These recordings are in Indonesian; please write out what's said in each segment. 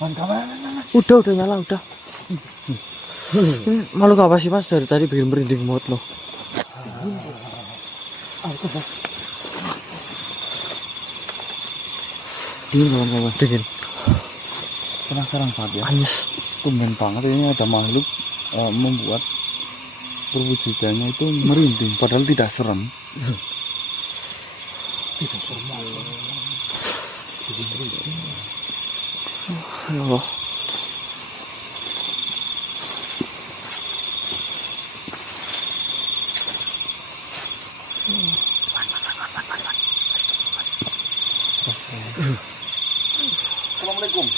Udah nyala udah. Malu apa sih Mas, dari tadi bikin merinding banget loh. Dingin kawan-kawan, dingin. Penasaran banget ya. Panas. Tumben banget ini ada makhluk membuat perwujudannya itu merinding, padahal tidak serem. Tidak serem. Ya Allah. Assalamualaikum.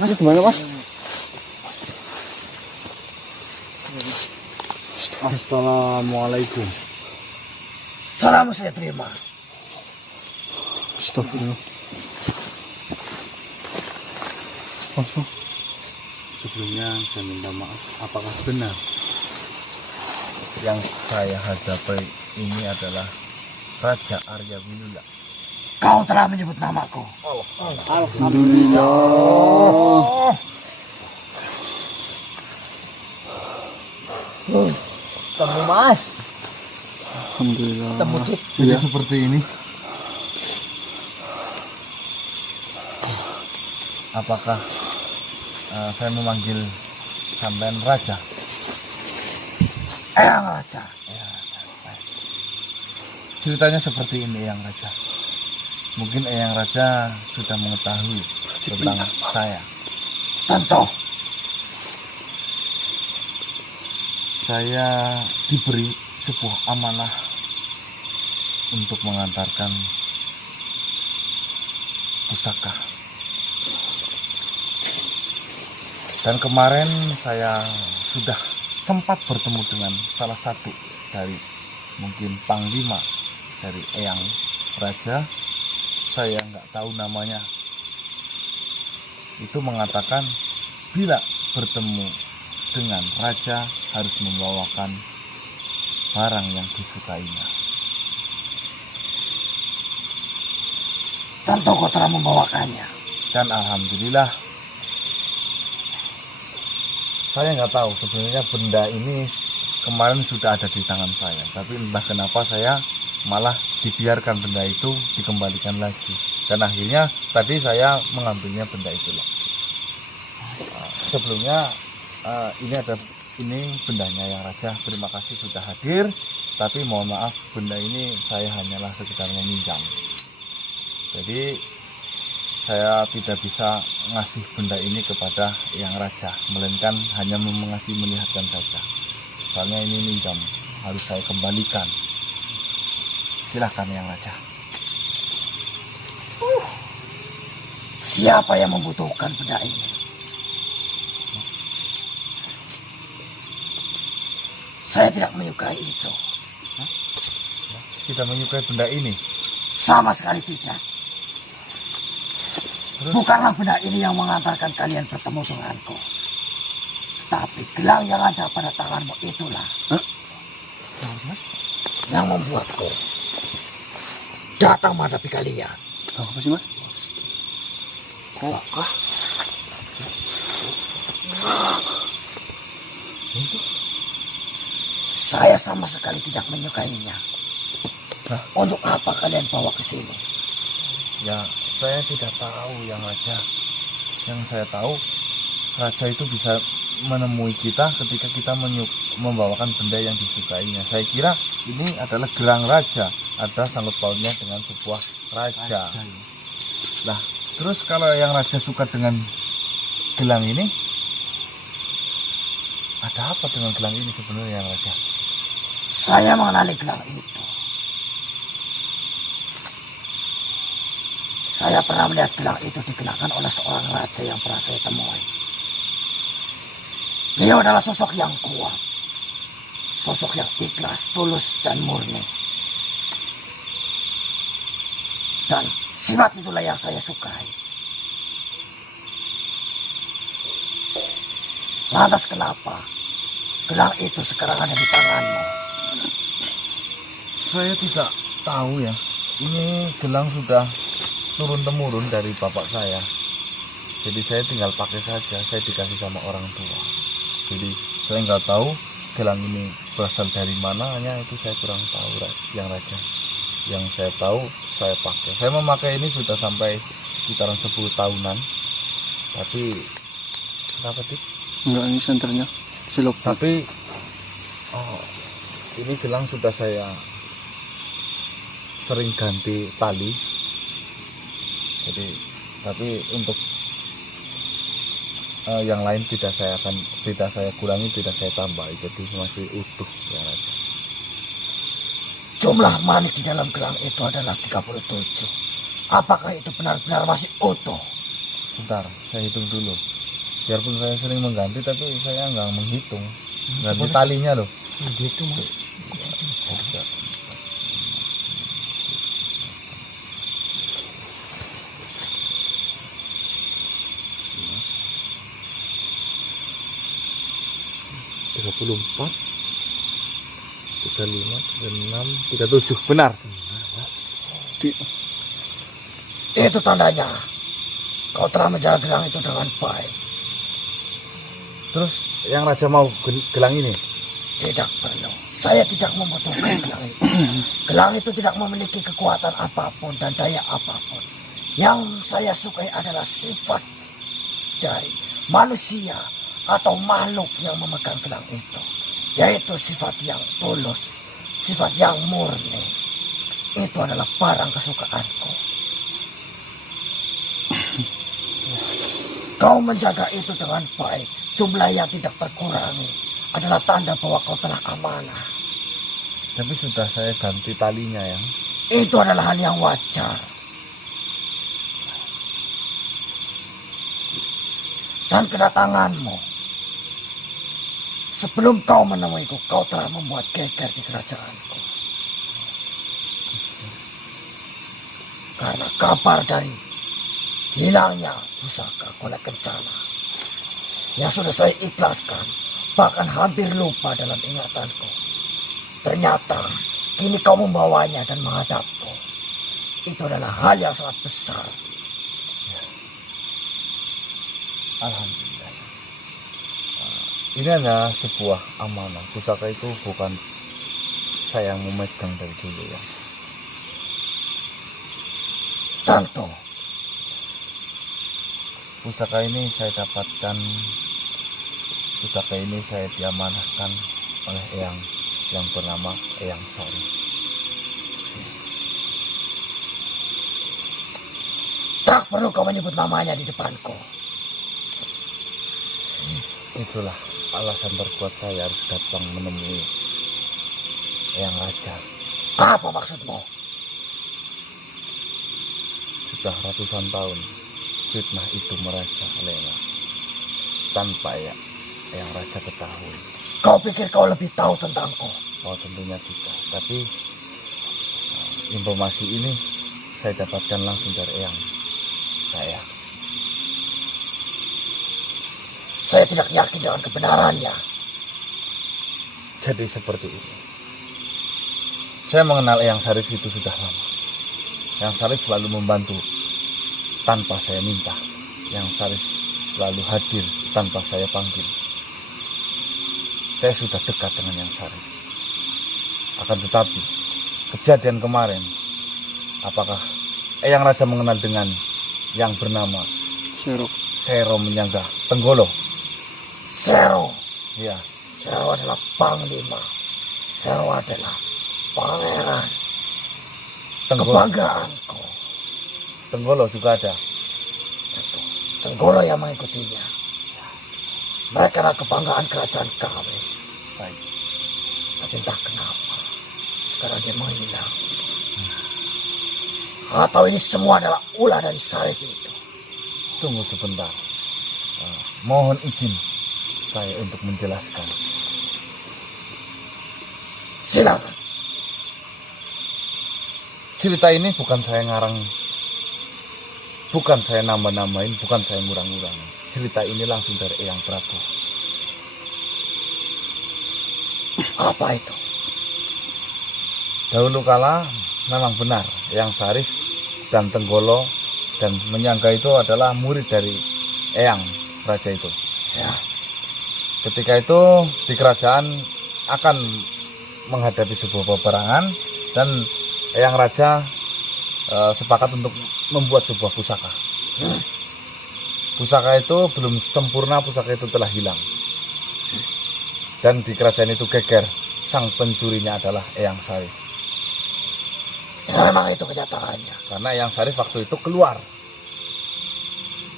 Mas gimana Mas? Assalamualaikum. Salam saya terima. Astagfirullah. Sebelumnya saya minta maaf. Apakah benar yang saya hadapi ini adalah Raja Arya Winula? Kau telah menyebut namaku. Alhamdulillah. Temu Mas. Alhamdulillah. Temu Cik. Jadi seperti ini. Apakah saya memanggil sampean Raja? Eyang Raja. Ceritanya seperti ini, Eyang Raja. Mungkin Eyang Raja sudah mengetahui tentang saya. Tentu. Saya diberi sebuah amanah untuk mengantarkan pusaka. Dan kemarin saya sudah sempat bertemu dengan salah satu dari mungkin panglima dari Eyang Raja. Saya nggak tahu namanya. Itu mengatakan bila bertemu dengan raja harus membawakan barang yang disukainya. Tentu kau telah membawakannya. Dan alhamdulillah saya nggak tahu sebenarnya benda ini kemarin sudah ada di tangan saya, tapi entah kenapa saya malah dibiarkan benda itu dikembalikan lagi, dan akhirnya tadi saya mengambilnya benda itu lagi. Sebelumnya ini bendanya Yang Raja, terima kasih sudah hadir, tapi mohon maaf benda ini saya hanyalah sekedar meminjam. Jadi saya tidak bisa ngasih benda ini kepada Yang Raja, melainkan hanya mengasih melihatkan saja. Soalnya ini minjam, harus saya kembalikan. Silahkan Yang Raja. Siapa yang membutuhkan benda ini? Saya tidak menyukai itu. Tidak menyukai benda ini? Sama sekali tidak. Terus? Bukanlah benda ini yang mengantarkan kalian bertemu denganku. Tapi gelang yang ada pada tanganmu itulah yang membuatku datang menghadapi kalian. Apa sih Mas? Kokah. Saya sama sekali tidak menyukainya. Hah? Untuk apa kalian bawa ke sini? Ya, saya tidak tahu Yang Raja. Yang saya tahu, Raja itu bisa menemui kita ketika kita membawakan benda yang disukainya. Saya kira ini adalah gelang Raja, ada sangkut pautnya dengan sebuah raja. Nah, terus kalau Yang Raja suka dengan gelang ini, ada apa dengan gelang ini sebenarnya Yang Raja? Saya mengenali gelang itu. Saya pernah melihat gelang itu dikenakan oleh seorang raja yang pernah saya temui. Beliau adalah sosok yang kuat. Sosok yang ikhlas, tulus, dan murni. Dan sifat itulah yang saya sukai. Lantas kenapa gelang itu sekarang ada di tanganmu? Saya tidak tahu ya. Ini gelang sudah turun-temurun dari bapak saya. Jadi saya tinggal pakai saja. Saya dikasih sama orang tua. Jadi saya nggak tahu gelang ini berasal dari mana. Hanya itu saya kurang tahu, yang raja. Yang saya tahu saya pakai. Saya memakai ini sudah sampai sekitaran 10 tahunan. Tapi kenapa sih? Enggak, ini senternya silok. Tapi ini gelang sudah saya sering ganti tali. Jadi tapi untuk yang lain tidak saya kurangi, tidak saya tambah. Jadi masih utuh ya raja. Jumlah manik di dalam gelang itu adalah 37. Apakah itu benar-benar masih utuh? Bentar, saya hitung dulu. Biarpun saya sering mengganti, tapi saya nggak menghitung. Ganti talinya loh. Gitu mas. Tiga 34, 35, 36, 37. Benar. Itu tandanya kau telah menjaga gelang itu dengan baik. Terus yang raja mau gelang ini? Tidak perlu. Saya tidak membutuhkan gelang itu. Gelang itu tidak memiliki kekuatan apapun dan daya apapun. Yang saya sukai adalah sifat dari manusia atau makhluk yang memegang gelang itu. Yaitu sifat yang tulus, sifat yang murni. Itu adalah barang kesukaanku. Kau menjaga itu dengan baik, jumlah yang tidak terkurangi, adalah tanda bahwa kau telah amanah. Tapi sudah saya ganti talinya ya. Itu adalah hal yang wajar. Dan kedatanganmu, sebelum kau menemuiku, kau telah membuat geger di kerajaanku. Karena kabar dari hilangnya pusaka Golek Kencana yang sudah saya ikhlaskan, bahkan hampir lupa dalam ingatanku. Ternyata kini kau membawanya dan menghadapku. Itu adalah hal yang sangat besar. Alhamdulillah. Ini adalah sebuah amanah. Pusaka itu bukan saya yang memegang dari dulu ya. Tentu. Pusaka ini saya dapatkan, pusaka ini saya diamanahkan oleh yang bernama Eyang Sari. Tak perlu kau menyebut namanya di depanku. Itulah alasan terkuat saya harus datang menemui Eyang Raja. Apa maksudmu? Sudah ratusan tahun fitnah itu merajalela tanpa Eyang Raja ketahui. Kau pikir kau lebih tahu tentangku? Oh tentunya tidak. Tapi informasi ini saya dapatkan langsung dari Eyang saya. Saya tidak yakin dengan kebenarannya. Jadi seperti ini. Saya mengenal Eyang Sarif itu sudah lama. Eyang Sarif selalu membantu tanpa saya minta. Eyang Sarif selalu hadir tanpa saya panggil. Saya sudah dekat dengan Eyang Sarif. Akan tetapi kejadian kemarin, apakah Eyang Raja mengenal dengan yang bernama Sero Menyangga Tenggolo? Sero. Ya, Sero adalah panglima. Sero adalah pangeran. Tenggolo. Kebanggaanku. Tenggolo juga ada. Tenggolo yang mengikutinya. Mereka adalah kebanggaan kerajaan kami. Baik. Tapi entah kenapa sekarang dia menghilang. Atau ini semua adalah ulah dari Sarif itu. Tunggu sebentar. Mohon izin. saya untuk menjelaskan. Silakan. Cerita ini bukan saya ngarang, bukan saya nambah-nambahin, bukan saya ngurang-ngurangin. Cerita ini langsung dari Eyang Prabu. Apa itu? Dahulu kala memang benar Eyang Sarif dan Tenggolo dan Menyangga itu adalah murid dari Eyang Raja itu. Ya. Ketika itu di kerajaan akan menghadapi sebuah peperangan dan Eyang Raja sepakat untuk membuat sebuah pusaka. Pusaka itu belum sempurna, pusaka itu telah hilang. Dan di kerajaan itu geger, sang pencurinya adalah Eyang Sarif. Ya, memang itu kenyataannya. Karena Eyang Sarif waktu itu keluar.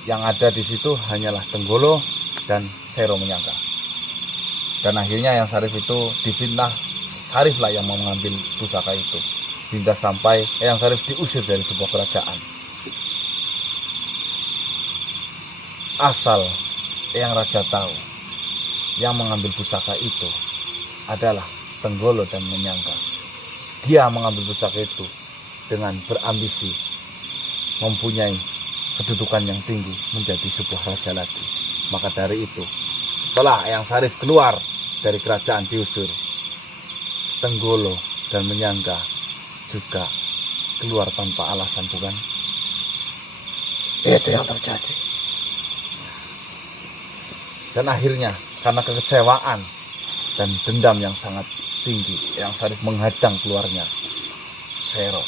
Yang ada di situ hanyalah Tenggolo dan Sero Menyangga. Dan akhirnya Eyang Sarif itu difitnah, Sarif lah yang mau mengambil pusaka itu. Hingga sampai Eyang Sarif diusir dari sebuah kerajaan. Asal Eyang Raja tahu, yang mengambil pusaka itu adalah Tenggolo dan Menyangga. Dia mengambil pusaka itu dengan berambisi mempunyai kedudukan yang tinggi, menjadi sebuah raja lagi. Maka dari itu, setelah Eyang Sarif keluar dari kerajaan diusir, Tenggolo dan Menyangga juga keluar tanpa alasan, bukan? Itu yang terjadi. Dan akhirnya karena kekecewaan dan dendam yang sangat tinggi, Eyang Sarif menghadang keluarnya Sero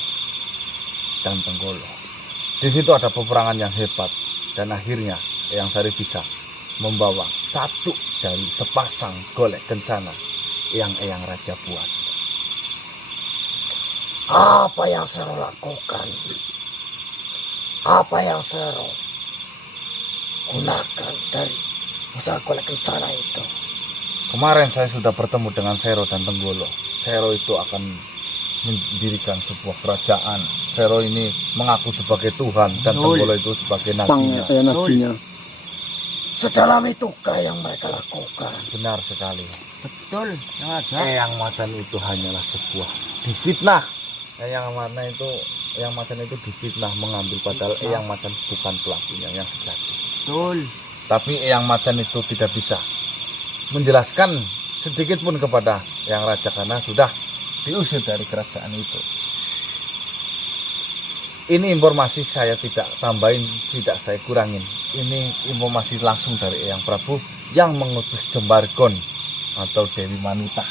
dan Tenggolo. Di situ ada peperangan yang hebat dan akhirnya Eyang Sarif bisa membawa satu dari sepasang golek kencana yang Eyang Raja buat. Apa yang Sero lakukan? Apa yang Sero gunakan dari pusaka golek kencana itu? Kemarin saya sudah bertemu dengan Sero dan Tenggolo. Sero itu akan mendirikan sebuah kerajaan. Sero ini mengaku sebagai Tuhan dan Tenggolo itu sebagai nabinya. Nabinya. Sedalam itukah yang mereka lakukan? Benar sekali. Betul, yang aja. Eyang Macan itu hanyalah sebuah difitnah. Eyang Macan itu difitnah mengambil, padahal Eyang Macan bukan pelakunya yang sejati. Betul. Tapi Eyang Macan itu tidak bisa menjelaskan sedikit pun kepada Eyang Raja karena sudah diusir dari kerajaan itu. Ini informasi saya tidak tambahin, tidak saya kurangin. Ini informasi langsung dari Eyang Prabu yang mengutus Jembargon atau Dewi Manuta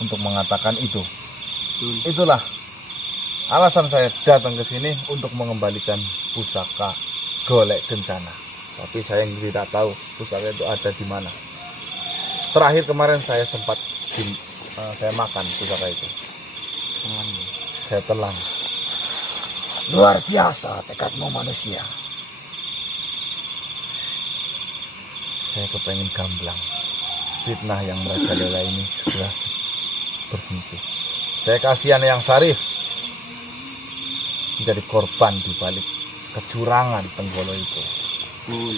untuk mengatakan itu. Itulah alasan saya datang ke sini untuk mengembalikan pusaka golek kencana. Tapi saya tidak tahu pusaka itu ada di mana. Terakhir kemarin saya sempat saya makan pusaka itu. Saya telan. Luar biasa tekadmu manusia. Saya kepengen gamblang. Fitnah yang merajalela ini segera berhenti. Saya kasihan Eyang Sarif menjadi korban di balik kecurangan Tenggolo itu. Betul.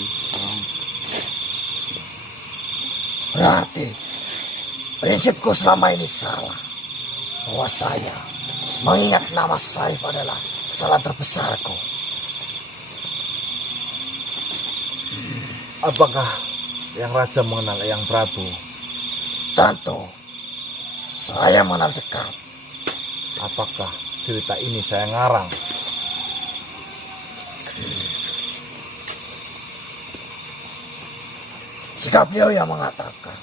Berarti prinsipku selama ini salah. Bahwa saya mengingat nama Sarif adalah kesalahan terbesarku. Apakah Eyang Raja mengenal Eyang Prabu? Tentu saya mengenal dekat. Apakah cerita ini saya ngarang? Jika beliau yang mengatakan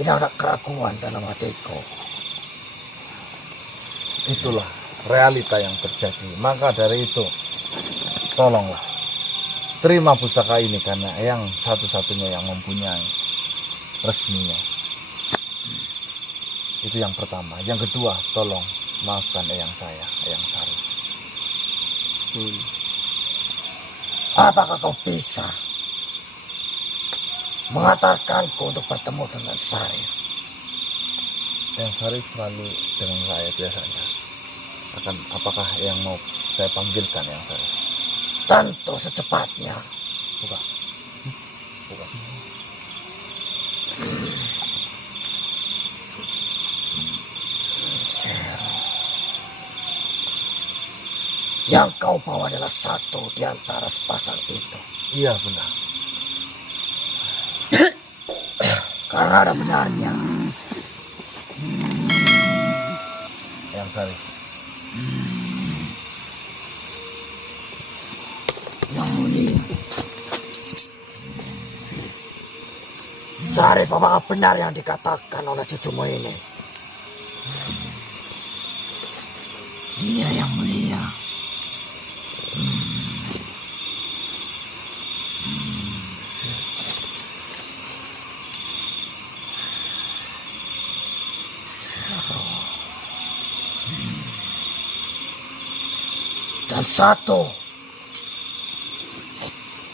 tidak ada keraguan dalam hatiku, Itulah realita yang terjadi. Maka dari itu, tolonglah terima pusaka ini karena Eyang satu-satunya yang mempunyai resminya. Itu yang pertama. Yang kedua, tolong maafkan Eyang saya, Eyang Sarif. apakah kau bisa mengantarkanku untuk bertemu dengan Sarif? Eyang Sarif selalu dengan saya biasanya. Apakah yang mau saya panggilkan Eyang Sarif? Tentu secepatnya. Bukan. Bukan. Yang kau bawa adalah satu di antara sepasang itu. Iya benar. Karena ada benarnya. Yang Sarif. Yang mulia. Sarif, apakah benar yang dikatakan oleh cucumu ini? Iya yang mulia. Dan satu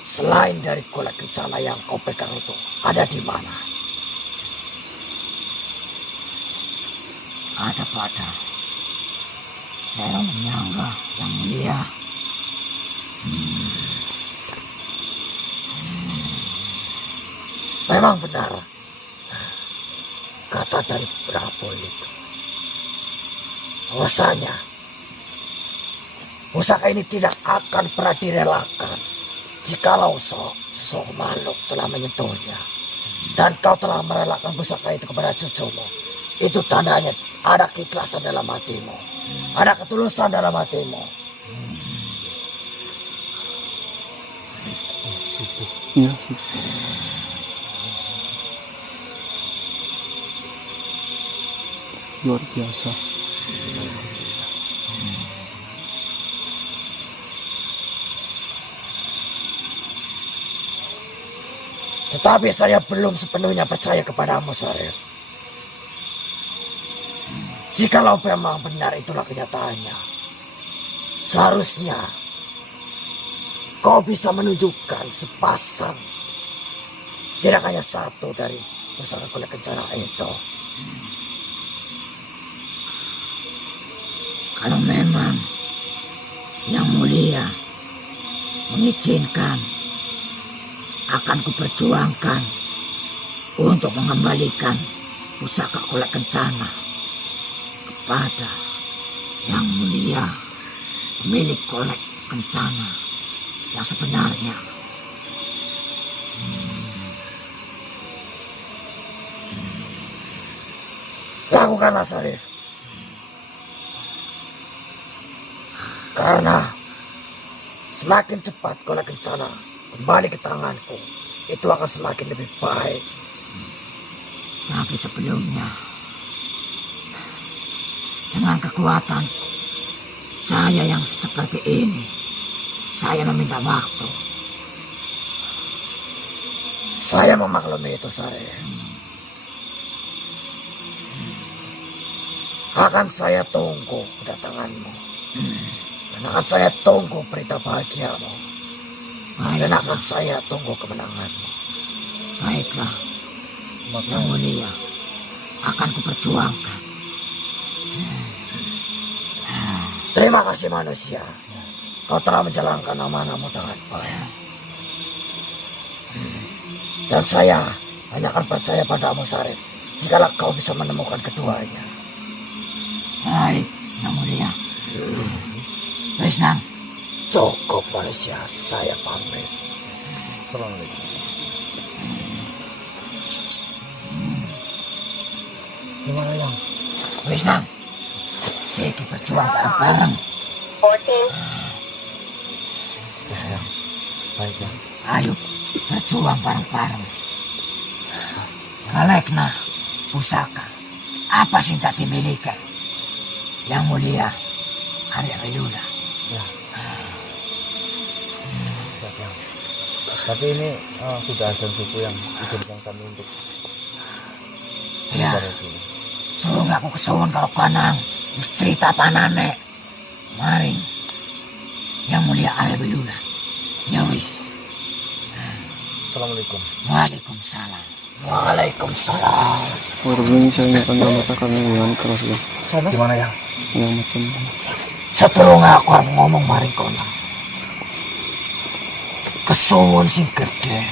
selain dari golek kencana yang kau pegang itu ada di mana? Ada pada Serong Nyangga yang mulia. Memang benar kata dari Prabu itu. Bahwasanya pusaka ini tidak akan pernah direlakan jikalau sok makhluk telah menyentuhnya. Dan kau telah merelakan pusaka itu kepada cucumu. Itu tandanya ada keikhlasan dalam hatimu. Ada ketulusan dalam hatimu. Iya sih. Luar biasa. Tetapi saya belum sepenuhnya percaya kepadamu, Sarif. Jikalau memang benar itulah kenyataannya, seharusnya kau bisa menunjukkan sepasang, tidak hanya satu dari pusaka golek kencana itu. Kalau memang yang mulia mengizinkan, akan kuperjuangkan untuk mengembalikan pusaka golek kencana kepada yang mulia pemilik golek kencana yang sebenarnya. Lakukanlah, Sarif. Karena semakin cepat golek kencana kembali ke tanganku, itu akan semakin lebih baik. Tapi sebelumnya, dengan kekuatan saya yang seperti ini, saya meminta waktu. Saya memaklumi itu, Sarif. Akan saya tunggu kedatanganmu. Dan akan saya tunggu berita bahagiamu. Dan akan saya tunggu kemenanganmu. Baiklah, yang mulia, akan kuperjuangkan. Terima kasih manusia. Kau telah menjalankan amanahmu dengan baik. Dan saya hanya akan percaya padamu, Sarif, jikalau kau bisa menemukan keduanya. Baik, yang mulia. Krisnang. Cukup manusia, saya pamit. Assalamualaikum. Gimana yang? Krisnang, saya berjuang bareng-bareng. Ya, baik ya. Ayo berjuang bareng-bareng. Galekna, pusaka, apa sih tak dimiliki? Yang mulia, Arya Wilula. Ya. Tapi ini sudah ada suku yang izinkan kami untuk ya. Suruh aku kesuwun kalau kanang wis cerita panane maring yang mulia Arya Wilula. Ya wis. Assalamualaikum. Waalaikumsalam. Waalaikumsalam. Walaupun saya akan mengatakan dengan keras ya. Gimana ya? Yang macam Setulung aku harus ngomong maring kono. Kesuwun sing gede.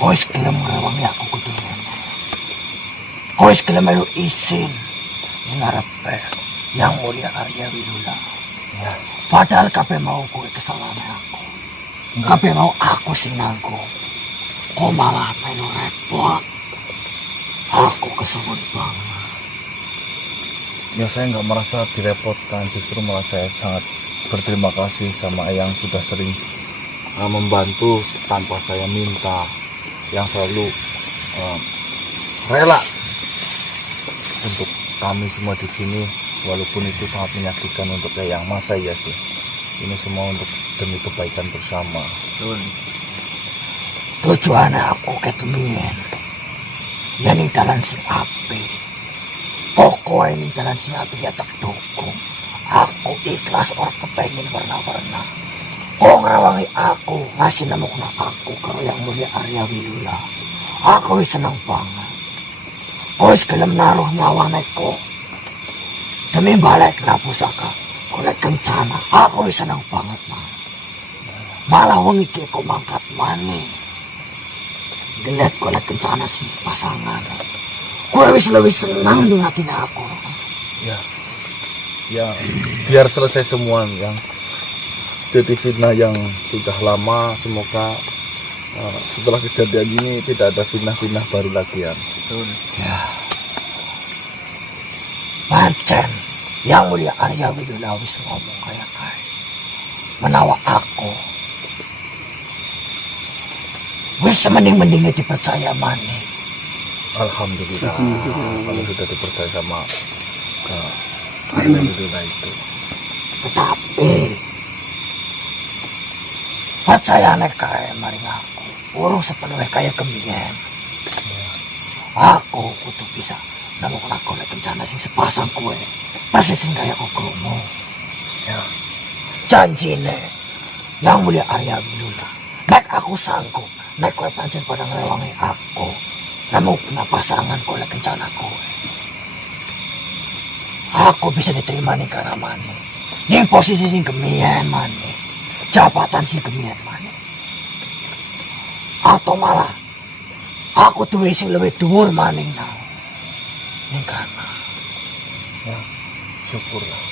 Wis gelem ngrewangi aku kudune. Wis gelem melu isin ning ngarepe yang mulia Arya Wilula. Ya. Padahal kabeh mau kowe kesalahan aku. Kabeh mau aku sing nanggung. Kok malah melu repot. Aku kesuwen banget. Ya saya nggak merasa direpotkan, justru malah saya sangat berterima kasih sama Eyang sudah sering membantu tanpa saya minta, yang selalu rela untuk kami semua di sini, walaupun itu sangat menyakitkan untuk Eyang. Masa ya sih, ini semua untuk demi kebaikan bersama. Tujuannya aku kepengen ya ning dalan sing apik. Kokoe ning dalan sing apik ya tak dukung. Aku ikhlas orang kepengen warna-warna. Kok ngerawangi aku, ngasih nemukna aku karo Yang Mulia Arya Wilula. Aku wis seneng banget. Kau wis gelem naruh nyawane kok demi balik na pusaka golek kencana. Aku wis seneng banget mah. Malah wong iki kok mangkat maneh. Gelet golek kencana sing pasangan. Gue wis lebih senang di hati aku. Ya, biar selesai semua yang jadi fitnah yang sudah lama. Semoga setelah kejadian ini tidak ada fitnah-fitnah baru lagi ya. Ya, pancen Yang Mulia Arya Wilula wis ngomong kayak menawa aku wis mending-mendingnya dipercaya maneh. Alhamdulillah kalau sudah dipercaya sama Arya Wilula itu. Tetapi percayane kae maring aku urung sepenuhnya kaya kembiyen. Aku kudu bisa nemokna golek kencana sing sepasang kue persis sing kaya kokomu. Ya. Janjine Yang Mulia Arya Wilula, nek aku sanggup, nek kowe pancen pada ngrewangi aku, nemokna pasangan golek kencana kowe, aku bisa diterima ning kana maneh. Ning posisi sing kemiyen maneh, jabatan sing kemiyen maneh. Atau malah aku duwe sing luwih dhuwur maning nang ning kana. Ya, syukurlah.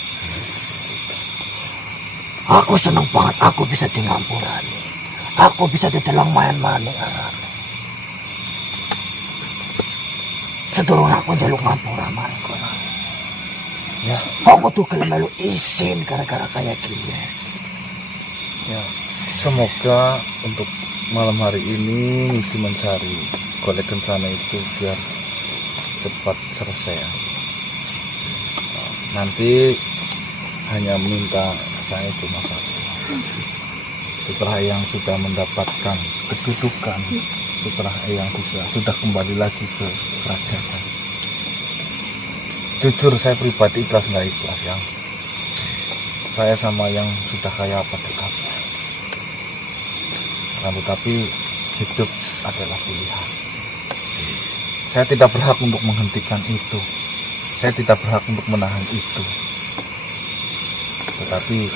Aku seneng banget aku bisa dingampurani. Aku bisa ditelang main maning arane. Sedurung aku njaluk ngampura maning kono. Ya, Kok kudu gelem melu isin gara-gara kayak gini. ya. Semoga untuk malam hari ini misi mencari golek kencana itu biar cepat selesai ya. Nanti hanya minta saya cuma satu. Setelah yang sudah mendapatkan kedudukan, setelah yang sudah kembali lagi ke kerajaan, jujur saya pribadi ikhlas nggak ikhlas yang saya sama yang sudah kaya apa dekatnya. Tapi hidup adalah pilihan. Saya tidak berhak untuk menghentikan itu. Saya tidak berhak untuk menahan itu. Tetapi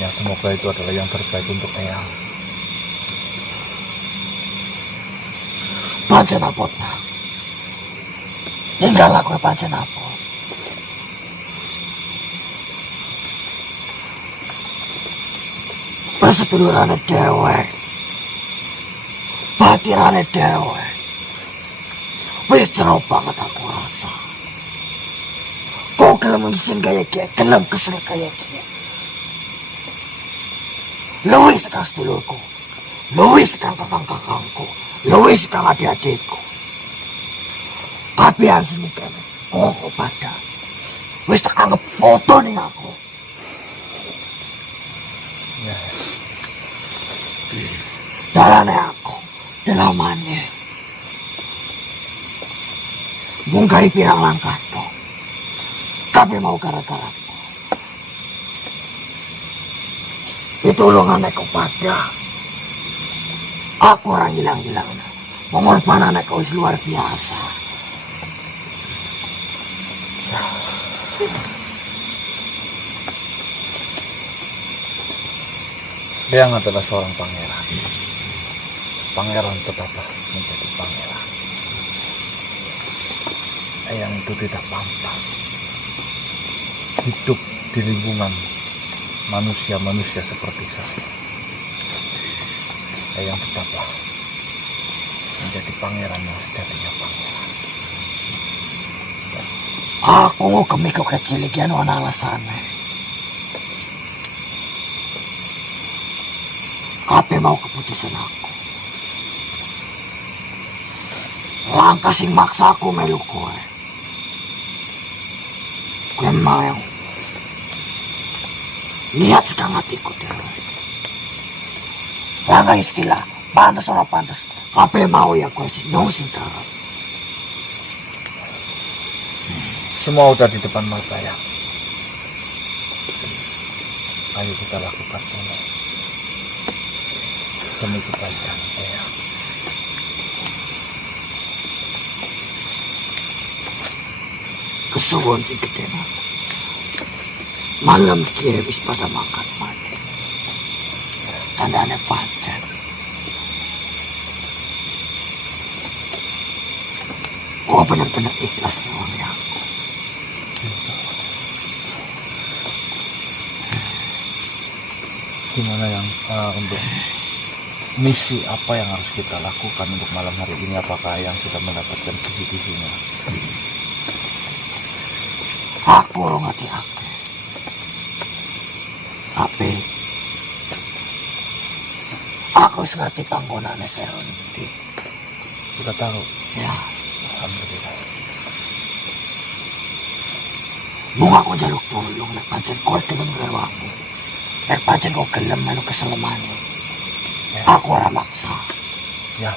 ya semoga itu adalah yang terbaik untuk Eyang. Pancen apot nak. Ninggal aku pancen apot. Persedulurane dewek, batirane dewek, wis jero banget aku rasa. Kok gelem ngisin kaya kia, gelem kesel kaya kia. Luwih sekang sedulurku, luwih sekang kakang-kakangku, luwih sekang adik-adikku. Kabehan sini kene, kok pada wis tak anggap foto nih aku. Ya. Dalane aku delamane munggahi pirang langkah tok. Kabeh mau gara-gara pitulungan kepada aku orang hilang-hilang. Pengorbanan kau luar biasa. Eyang adalah seorang pangeran. Pangeran tetaplah menjadi pangeran. Eyang itu tidak pantas hidup di lingkungan manusia-manusia seperti saya. Yang tetaplah menjadi pangeran yang sejatinya pangeran. Aku ngugemi kok kecil iki ana alasane. Kabeh mau keputusan aku. Langkah sing maksa aku melu kowe. Kowe mau niat sedang hatiku dewe. Langkah istilah, pantas ora pantas. Kabeh mau ya kowe sing sing karep. Semua udah di depan mata ya. Ayo kita lakukan semua demi kebaikan ya. Kesuwun sing gede. Malam kia wis pada makan mati. Tandane pancen. Kau benar-benar ikhlas nolong aku. Gimana yang untuk misi apa yang harus kita lakukan untuk malam hari ini? Apakah yang sudah mendapatkan kisi-kisinya? Aku orang ngerti aku. Tapi aku ngerti panggonane Seroniti. Sudah tahu? Ya, Alhamdulillah. mung aku jaluk tolong nek pancen kowe gelem karo aku. Nek pancen kok gelem melu keselemane. Aku ora maksa. Ya,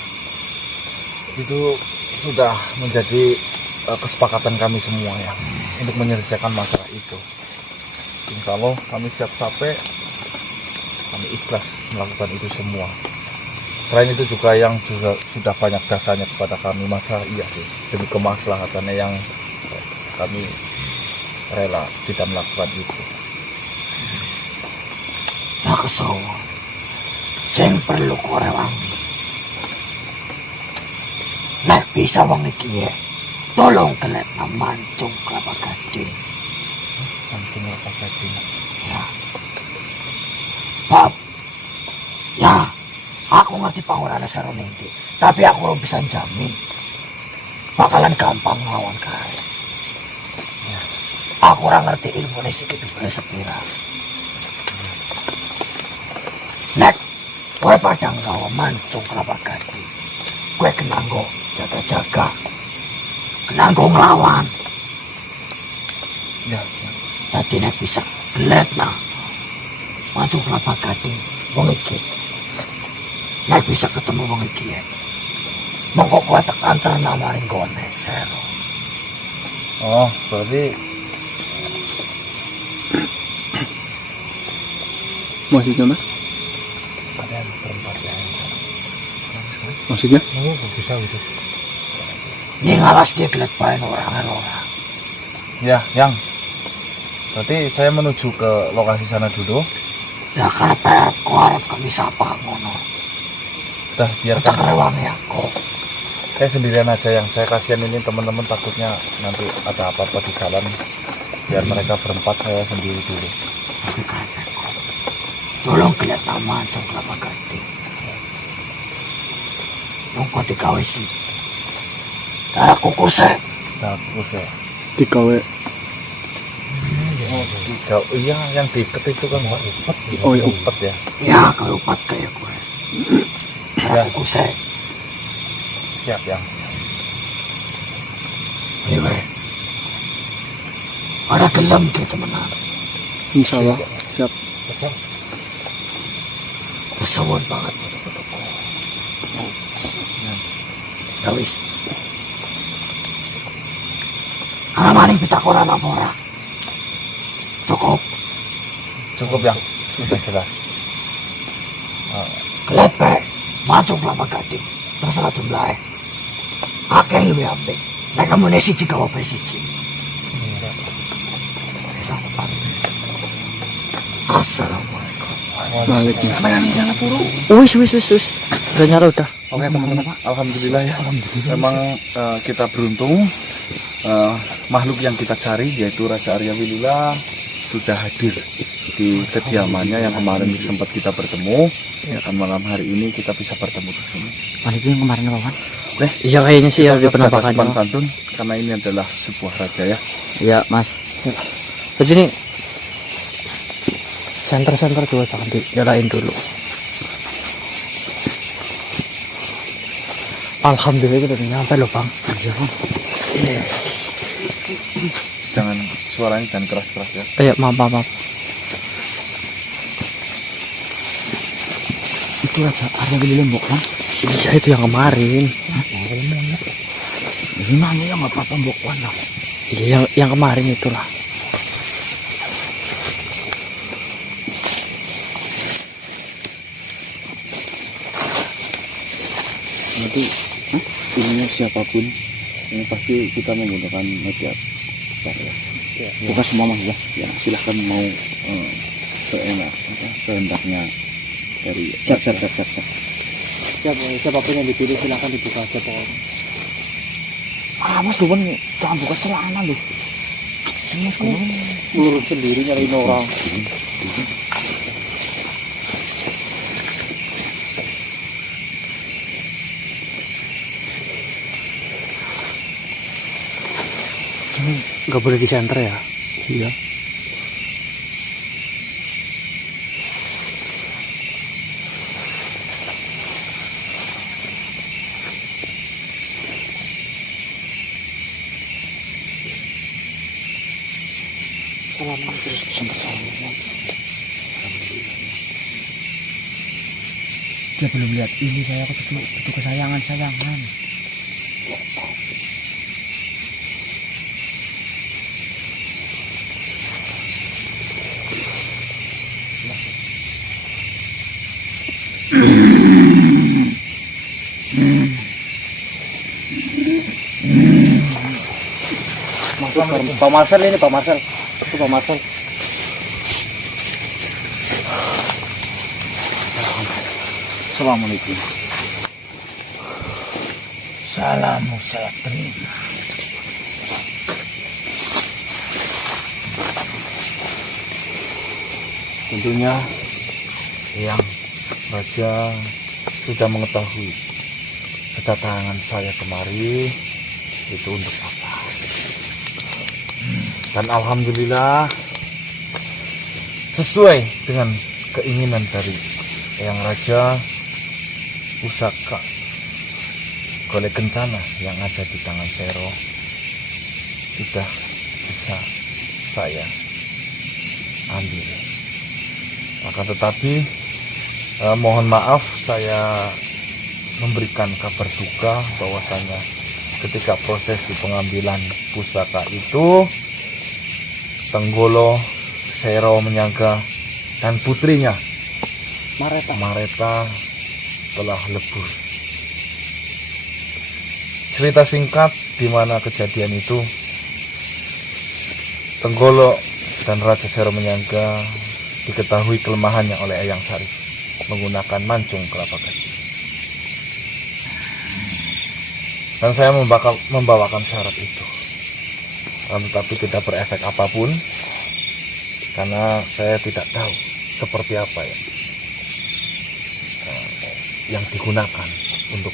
itu sudah menjadi kesepakatan kami semua ya untuk menyelesaikan masalah itu. Insya Allah kami siap capek, kami ikhlas melakukan itu semua. Selain itu juga yang juga sudah banyak jasanya kepada kami, masa iya sih demi kemaslahatannya yang kami rela tidak melakukan itu. Ya kesawa. Sing perlu kowe wangi. Nek bisa wong iki ya, tolong kelet mancung kelapa gading. Langsung apa gading? Ya. Bab. Ya. Aku ngerti pangurane Seroniti, tapi aku belum bisa jamin bakalan gampang ngelawan kae. Ya. Aku ora ngerti ilmune sik dibule sepira. Nek kowe padang gawa mancung kelapa gading, kowe kena nggo jaga-jaga, kena nggo nglawan. Ya. Dadi nek bisa gelet nah mancung kelapa gading wong iki. Nek bisa ketemu wong iki ya. Mongko kowe tak antar namaring gone, Sero. Oh, berarti Maksudnya mas? ada yang berempat ya. Maksudnya? Oh, bisa gitu. Ini ngalas dia gelet bae orang. Ya, yang. Berarti saya menuju ke lokasi sana dulu. Ya karena kau harap kami sapa ngono. Dah, Tak biarkan rewangi aku. saya sendirian aja yang saya kasihan ini teman-teman, takutnya nanti ada apa-apa di jalan. Biar mereka berempat, saya sendiri dulu. Tapi kaya aku. Tolong gelet nama mancung kelapa gading. Mongko digawe sih. Darah kukuse. Nah, terus ya. Dikawe. Oh, tiga. Iya, yang diikat itu kan Pak. Oh, iya. Upet ya. Ya kalau pat kayak gue. Ya. Darah kukuse. Siap ya. Anyway. Ada gelem gitu temenan. Insya Allah. Siap. Kesuwun banget foto-fotoku. Ya wis. Alamaning pitakonan apa ora? Cukup. Cukup ya. Sudah jelas. Kelepe. Macung kelapa gading. Terserah jumlahnya. Akeh luwih apik. Nek kamune siji gawa bae siji. Wis aku pamit. Assalamualaikum. Waalaikumsalam. Sampeyan ning jalan puru. Wis. Udah nyala udah. Oke teman-teman, alhamdulillah ya. Memang kita beruntung, makhluk yang kita cari yaitu Raja Arya Wilila sudah hadir di kediamannya yang kemarin sempat kita bertemu. Dan malam hari ini kita bisa bertemu di sini. Mas itu yang kemarin apa, Pan? Iya kayaknya sih ya di Kita penampakan. sopan santun karena ini adalah sebuah raja ya. Iya, Mas. Jadi ini center coba jangan dinyalain dulu. Alhamdulillah kita udah nyampe loh, Bang. Iya, Bang. Jangan suaranya jangan keras-keras ya. Iya, maaf. Itu ada di Lombok, Bang. Iya, itu yang kemarin. Ini mana yang apa pembukuan lah? Iya, yang kemarin itulah. Nanti ininya siapapun ini pasti kita menggunakan media ya. Bukan semua mas ya, silahkan mau sehendaknya dari siap. Siapapun yang dipilih silahkan dibuka aja pokoknya. Mas Ruben jangan buka celana loh. Urus sendiri nyariin orang. Nggak boleh di center ya? Iya. Dia belum lihat ini, saya itu kesayangan. Pak Marcel ini, Pak Marcel. Itu Pak Marcel. Assalamualaikum. Salamu saya terima. Tentunya yang raja sudah mengetahui kedatangan saya kemari itu untuk apa. Dan alhamdulillah sesuai dengan keinginan dari yang raja, pusaka golek kencana yang ada di tangan Sero sudah bisa saya ambil. Akan tetapi mohon maaf saya memberikan kabar duka bahwasanya ketika proses di pengambilan pusaka itu Tenggolo, Sero Menyaga dan putrinya Mareta telah lebur. Cerita singkat di mana kejadian itu, Tenggolo dan Raja Sero Menyaga diketahui kelemahannya oleh Eyang Sari menggunakan mancung kelapa gading. Dan saya membawakan syarat itu. Tetapi tidak berefek apapun karena saya tidak tahu seperti apa ya yang digunakan untuk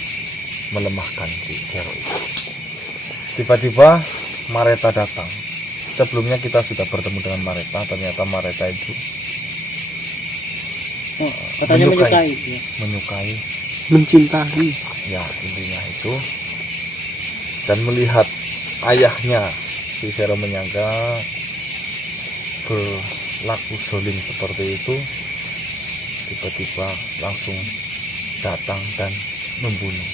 melemahkan si Sero itu. Tiba-tiba Mareta datang. Sebelumnya kita sudah bertemu dengan Mareta, ternyata Mareta itu Katanya menyukai. Mencintai. Ya, intinya itu. Dan melihat ayahnya si Sero Menyaga berlaku zolim seperti itu, tiba-tiba langsung datang dan membunuh.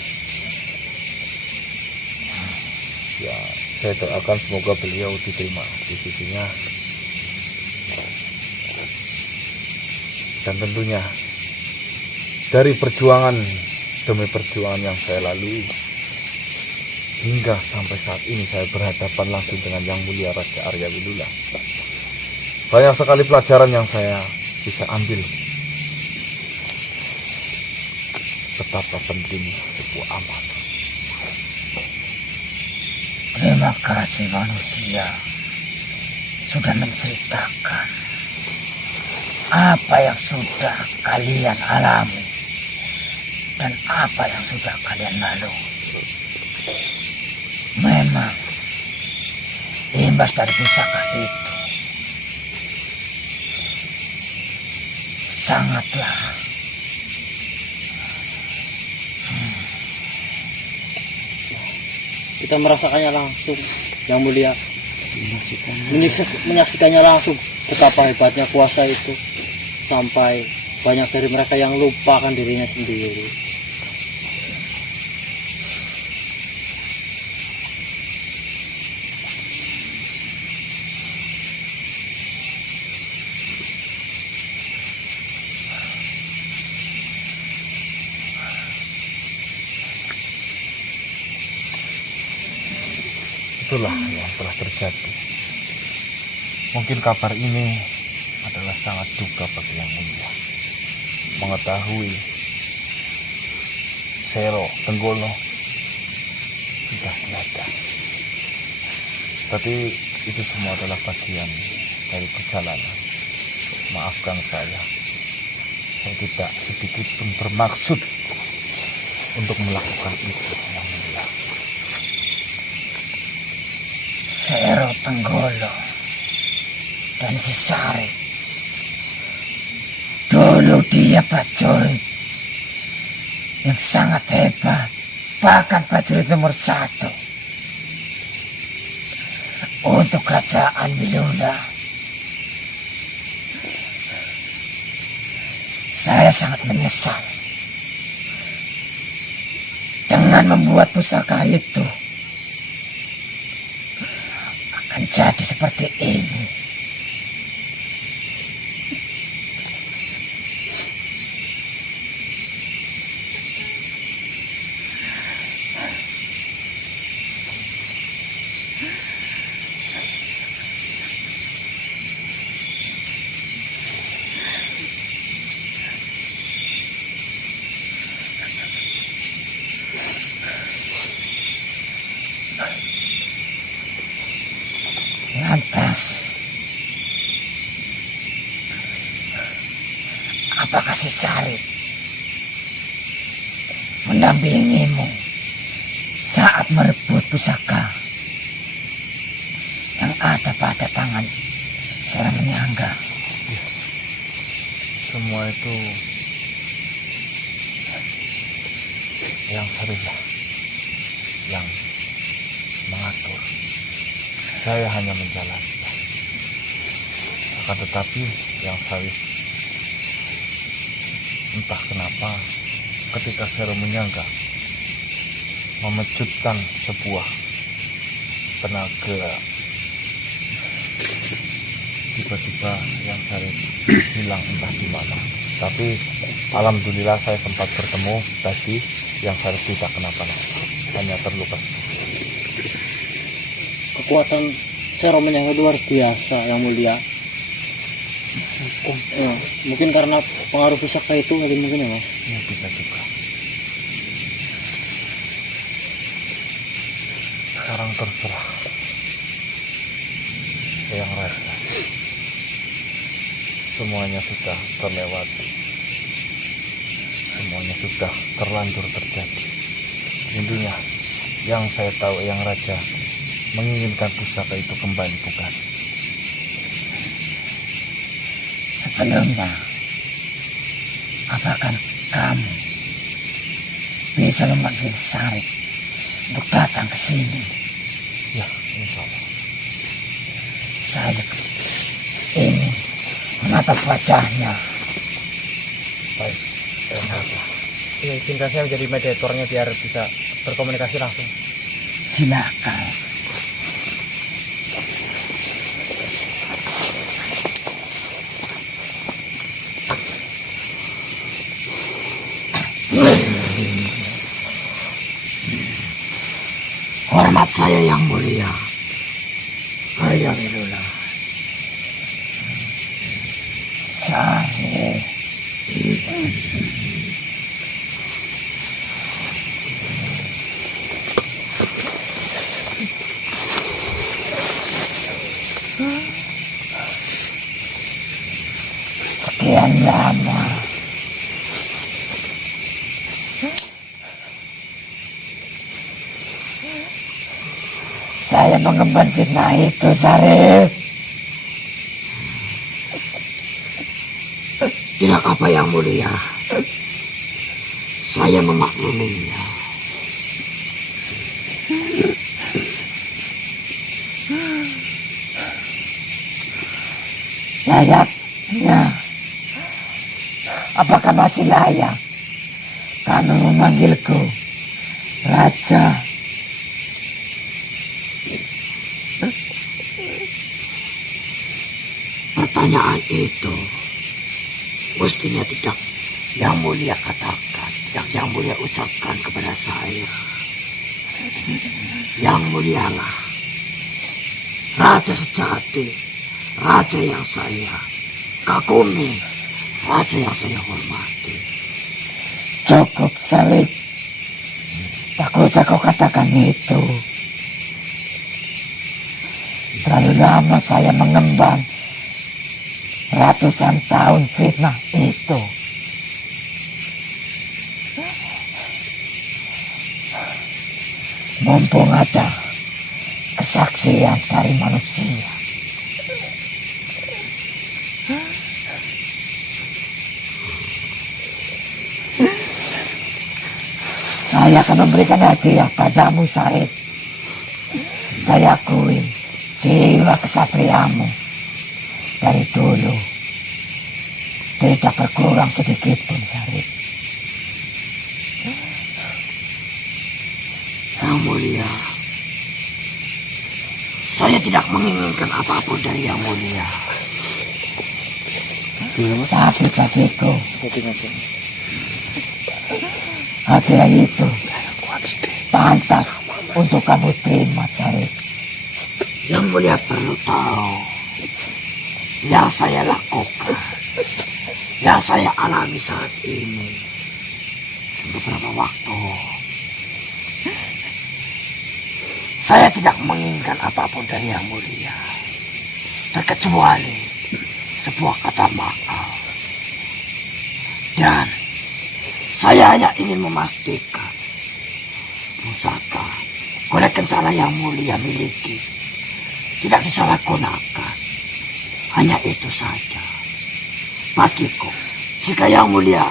Ya, saya doakan semoga beliau diterima di sisinya. Dan tentunya dari perjuangan demi perjuangan yang saya lalui hingga sampai saat ini saya berhadapan langsung dengan Yang Mulia Raja Arya Wilula. Banyak sekali pelajaran yang saya bisa ambil betapa pentingnya sebuah amanah. Terima kasih manusia. sudah menceritakan apa yang sudah kalian alami dan apa yang sudah kalian lalui. Memang imbas dari pusaka itu sangatlah Kita merasakannya langsung, Yang Mulia. Menyaksikannya langsung betapa hebatnya kuasa itu, sampai banyak dari mereka yang lupakan dirinya sendiri. Itulah yang telah terjadi. Mungkin kabar ini adalah sangat duka bagi Yang Mulia. Mengetahui Sero Tenggolo sudah tiada. Tapi itu semua adalah bagian dari perjalanan. Maafkan saya. Saya tidak sedikit pun bermaksud untuk melakukan itu, Yang Mulia. Sero Tenggolo dan si Sari. Dulu dia prajurit yang sangat hebat, bahkan prajurit nomor 1 untuk kerajaan Miluna. Saya sangat menyesal dengan membuat pusaka itu akan jadi seperti ini. Lantas, apakah si Sari mendampingimu saat merebut pusaka yang ada pada tangan seorang penyangga? Semua itu Yang Sari yang mengatur. Saya hanya menjalani. Akan tetapi Yang Sari entah kenapa ketika Sero menyangga memejutkan sebuah tenaga, tiba-tiba Yang Sari hilang entah di mana. Tapi alhamdulillah saya sempat bertemu tadi. Yang Sari tidak kenapa-napa, hanya terluka sedikit. Kekuatan Sero Menyangga luar biasa, Yang Mulia. Ya, mungkin karena pengaruh pusaka itu mungkin ya, Mas. Ya, bisa juga. Sekarang terserah Yang Raja. Semuanya sudah terlewati. Semuanya sudah terlanjur terjadi. Intinya yang saya tahu Yang Raja menginginkan pusaka itu kembali, bukan? Sebelumnya, apakah kamu bisa memanggil Sari untuk datang ke sini? Ya, insya Allah. Saya ingin menatap wajahnya. Baik, Yang Raja. Ya, izinkan saya menjadi mediatornya biar bisa berkomunikasi langsung. Silakan. Hormat saya Yang Mulia, Arya Miluna. Sari. lama. Saya mengemban fitnah itu, Sarif. Tidak apa yang mulia. Saya memakluminya. Layaknya, apakah masih layak kamu memanggilku Raja? Pertanyaan itu mestinya tidak yang mulia katakan, tidak yang mulia ucapkan kepada saya. Yang mulialah Raja sejati, Raja yang saya kagumi, Raja yang saya hormati. Cukup, Sarif. Tak usah kau katakan itu. Terlalu lama saya mengemban ratusan tahun fitnah itu. Mumpung ada kesaksian dari manusia. Saya akan memberikan hadiah padamu, Sarif. Saya akui jiwa kesatriamu dari dulu tidak berkurang sedikit pun, Sarif. Yang mulia, saya tidak menginginkan apapun dari yang mulia. Tapi bagiku, hadiah itu pantas untuk kamu terima, Sarif. Yang mulia perlu tahu yang saya lakukan, yang saya alami saat ini beberapa waktu. Saya tidak menginginkan apapun dari yang mulia, terkecuali sebuah kata maaf. Dan saya hanya ingin memastikan pusaka golek kencana yang mulia miliki tidak disalahgunakan. Hanya itu saja. Bagiku, jika yang mulia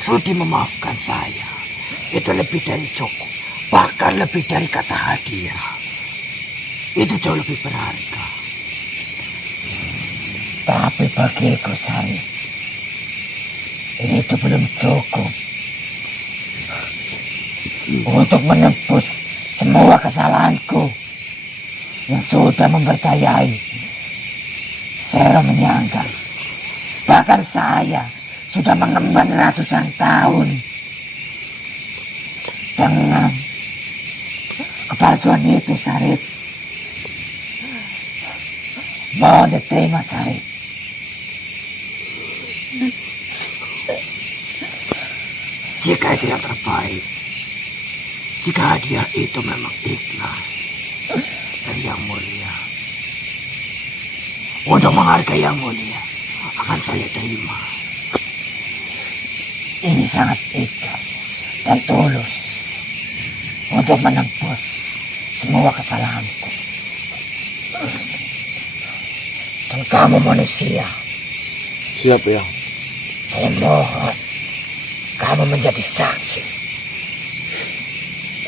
sudi memaafkan saya, itu lebih dari cukup, bahkan lebih dari kata hadiah. Itu jauh lebih berharga. Tapi bagiku, Sarif, itu belum cukup untuk menebus semua kesalahanku yang sudah mempercayai Sero Menyangga. Bahkan saya sudah mengemban ratusan tahun dengan kepalsuan itu, Sarif. Mohon diterima, Sarif. Jika itu yang terbaik, jika hadiah itu memang ikhlas dari yang mulia, untuk menghargai yang mulia, akan saya terima. Ini sangat ikhlas dan tulus untuk menembus semua kesalahanku. Dan kamu manusia, Siap, Yang. saya mohon kamu menjadi saksi.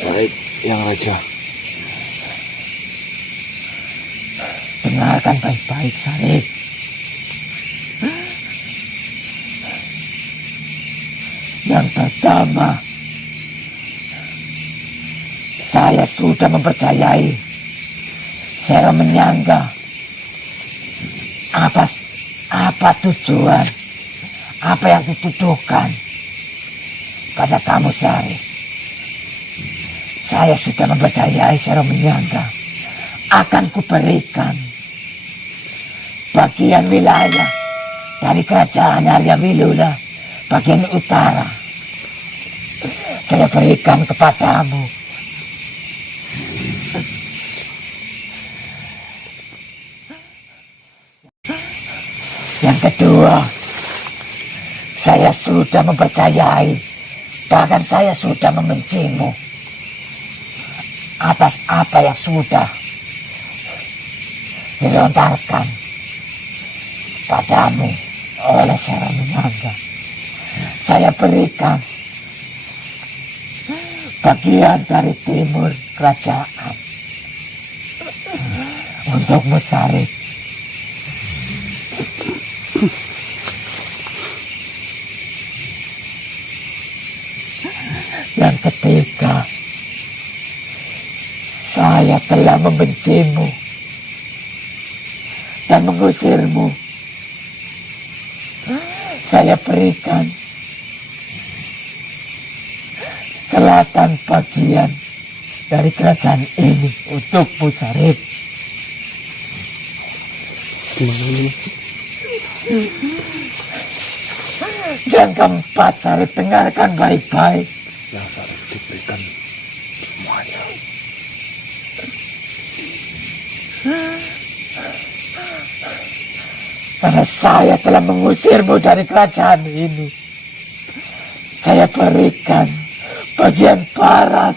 Baik, Yang Raja. Dengarkan baik-baik, Sarif. Yang pertama, saya sudah mempercayai Sero Menyangga. Apa tujuan, apa yang dituduhkan pada kamu, Sarif? Saya sudah mempercayai Sero Menyangga akan kuberikan bagian wilayah dari kerajaan Arya Wilula bagian utara. Saya berikan kepadamu. Yang kedua, Saya sudah mempercayai, bahkan saya sudah membencimu atas apa yang sudah dilontarkan padamu oleh Syaraninaga. Saya berikan bagian dari timur kerajaan untukmu, Sarip. Yang ketiga, saya telah membencimu dan mengusirmu. Saya berikan selatan bagian dari kerajaan ini untukmu, Sarip. Gimana ini? Yang keempat, Sarip, dengarkan baik-baik. Yang Sarip diberikan semuanya. Karena saya telah mengusirmu dari kerajaan ini, saya berikan bagian barat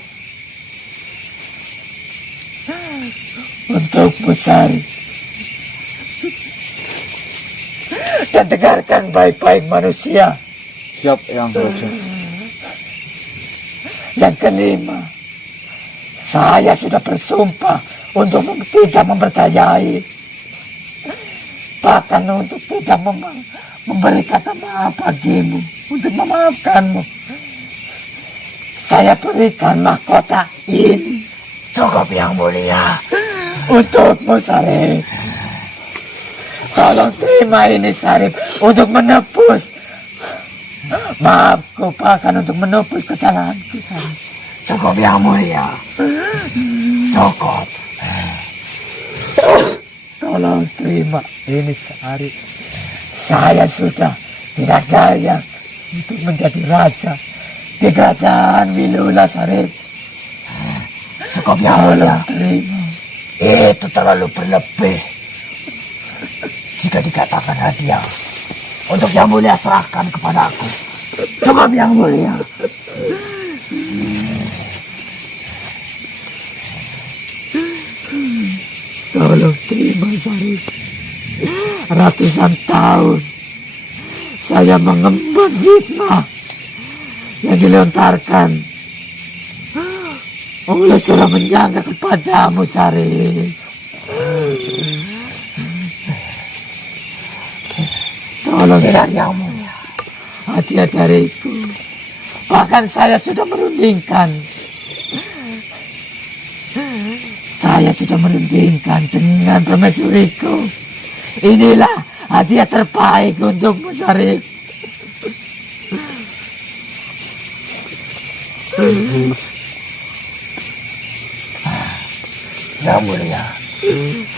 untukmu, Sarip. Dan dengarkan baik-baik, manusia. Siap, Eyang Raja. Yang kelima, saya sudah bersumpah untuk tidak mempercayai, bahkan untuk tidak memberi kata maaf bagimu, untuk memaafkanmu. Saya berikan mahkota ini, cukup yang mulia, untukmu, Sarip. Tolong terima ini, Sarip, untuk menebus maafku, bahkan untuk menebus kesalahanku, Sarip. Cukup yang mulia, cukup. Tolong terima ini, Sarip. Saya sudah tidak layak untuk menjadi raja di kerajaan Wilula, Sarip. Cukup yang mulia. Terima. Itu terlalu berlebih. Jika dikatakan hadiah, untuk yang mulia serahkan kepadaku. Cukup yang mulia. Tolong terima, Sarip. Ratusan tahun saya mengemban hikmah yang dilontarkan oleh seorang menyangka kepadamu, Sarip. Tolong yang mulia, hadiah dariku. Bahkan saya sudah merundingkan. Saya sudah merundingkan dengan permaisuriku. Inilah hadiah terbaik untukmu, Sarip.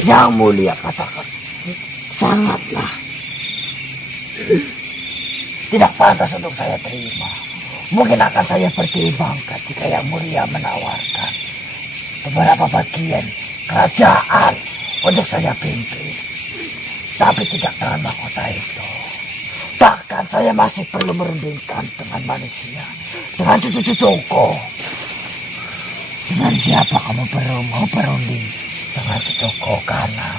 Yang mulia katakan, sangatlah tidak pantas untuk saya terima. Mungkin akan saya pertimbangkan jika yang mulia menawarkan beberapa bagian kerajaan untuk saya pimpin. Tapi tidak dengan mahkota itu. Bahkan saya masih perlu merundingkan dengan manusia, dengan cucu-cucuku. Dengan siapa kamu mau berunding? Dengan cucuku, karena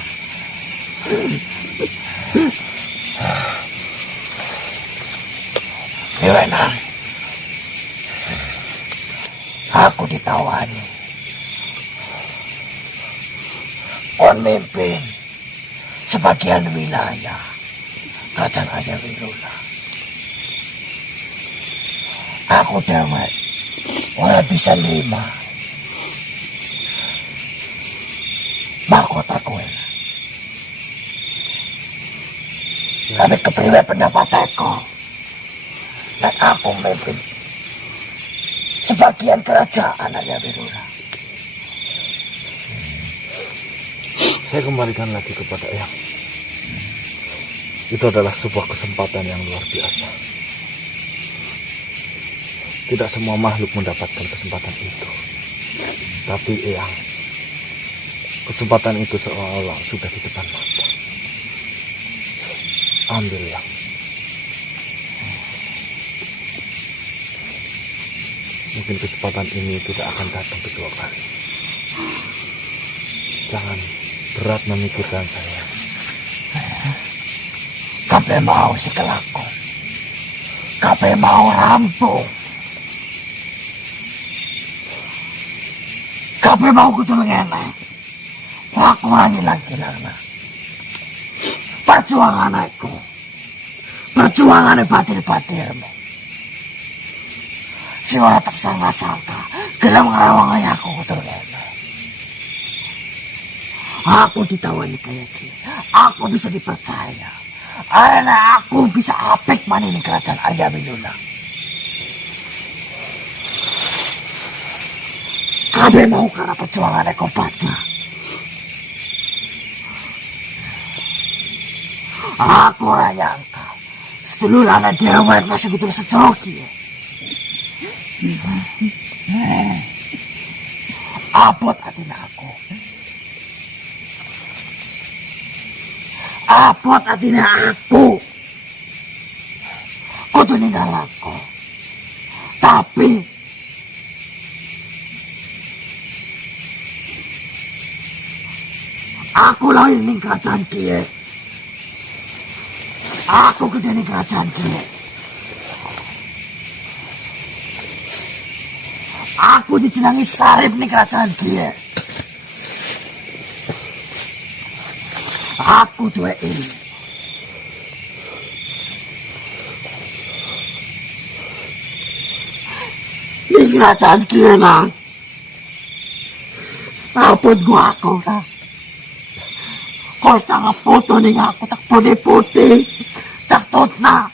Dewana, aku ditawari memimpin sebagian wilayah kerajaan Raja Wilula. Aku dapat bisa 5 mahkota kue. Tapi kepribadian pendapat aku, dan aku memimpin sebagian kerajaan Raja Wilula. Saya kembalikan lagi kepada Eyang. Itu adalah sebuah kesempatan yang luar biasa. Tidak semua makhluk mendapatkan kesempatan itu. Tapi Eyang, kesempatan itu seolah-olah sudah di depan mata. Ambil, Eyang. mungkin kesempatan ini tidak akan datang kedua kali. Jangan berat memikirkan saya. Kape mau si kelakon. Kape mau rampung. Kape mau kudu ngene. Lakukan lagi lana. Perjuangan aku. Perjuangan batir-batirmu. Si orang tersangka-sangka. Gelap ngerawang aku kudu ngene. Aku ditawani kayak gini. Aku bisa dipercaya. Karena aku bisa apik mana ini kerajaan Arya Winona. Kabe mau karena perjuangan ekobatnya. Aku rayangka. Seduluran dewek masih betul sejoki. Abot atina aku. Abot atina aku. Kudu ninggal aku. Tapi aku lahir ning kerajaan kiye. Aku gede ning kerajaan kiye. Aku dijenengi Sarip ning kerajaan kiye. Aku duwe ilmu. Ning kerajaan kiye nang. Apun gua aku nang. Kau sangat foto ning aku tak putih-putih. Tak tutna.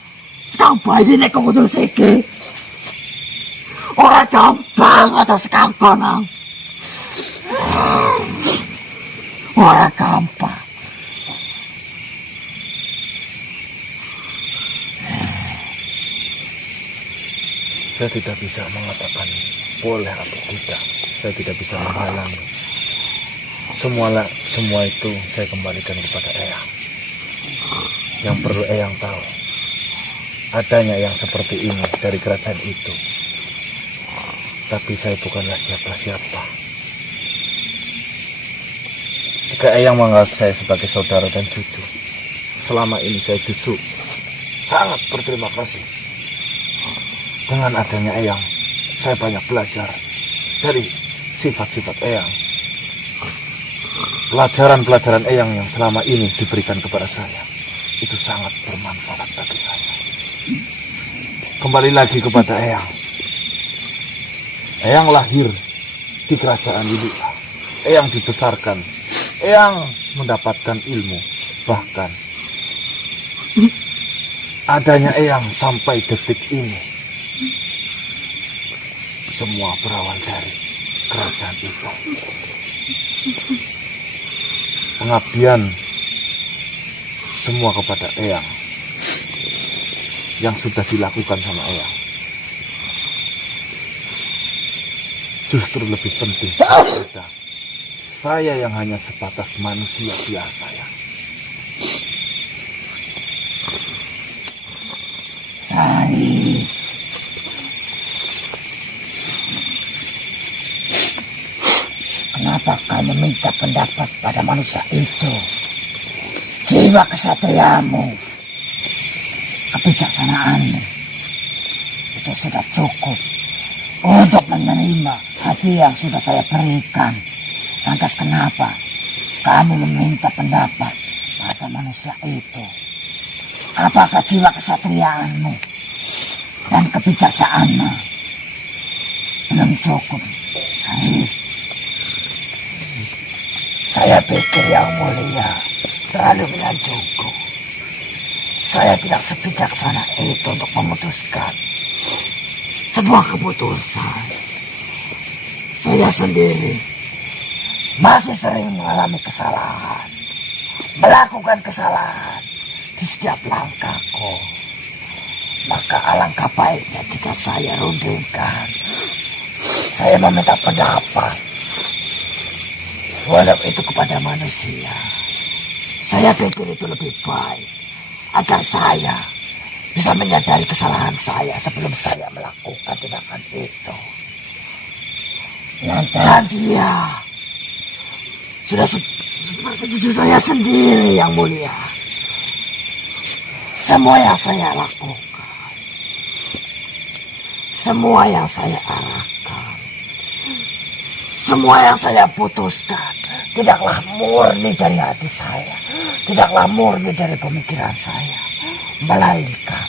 Sekarang bayi nek kau kudu seke. Ora gampang atas kangkonang. Ora gampang. Saya tidak bisa mengatakan boleh atau tidak. Saya tidak bisa menghalangi. Semua itu saya kembalikan kepada Eyang. Yang perlu Eyang tahu, adanya yang seperti ini dari kerajaan itu. Tapi saya bukanlah siapa-siapa. Jika Eyang menganggap saya sebagai saudara dan cucu, selama ini saya justru sangat berterima kasih. Dengan adanya Eyang, saya banyak belajar dari sifat-sifat Eyang. Pelajaran-pelajaran Eyang yang selama ini diberikan kepada saya, itu sangat bermanfaat bagi saya. Kembali lagi kepada Eyang. Eyang lahir di kerajaan Winona. Eyang dibesarkan. Eyang mendapatkan ilmu. Bahkan adanya Eyang sampai detik ini, semua berawal dari kerajaan itu. Pengabdian semua kepada Eyang yang sudah dilakukan sama Eyang justru lebih penting daripada saya yang hanya sebatas manusia biasa ya. Sari. Kenapa kamu minta pendapat pada manusia itu? Jiwa kesatriamu, kebijaksanaanmu, itu sudah cukup untuk menerima hati yang sudah saya berikan. Lantas kenapa kamu meminta pendapat pada manusia itu? Apakah jiwa kesatriaanmu dan kebijaksanaanmu belum cukup? Saya pikir yang mulia terlalu menyanjungku. Saya tidak sebijaksana itu untuk memutuskan sebuah keputusan. Saya sendiri masih sering mengalami kesalahan, melakukan kesalahan di setiap langkahku. Maka alangkah baiknya jika saya rundingkan, saya meminta pendapat, walau itu kepada manusia. Saya pikir itu lebih baik agar saya bisa menyadari kesalahan saya sebelum saya melakukan tindakan itu. Dan dia sudah seperti cucu saya sendiri yang mulia. Semua yang saya lakukan, semua yang saya arahkan, semua yang saya putuskan, tidaklah murni dari hati saya, tidaklah murni dari pemikiran saya, melainkan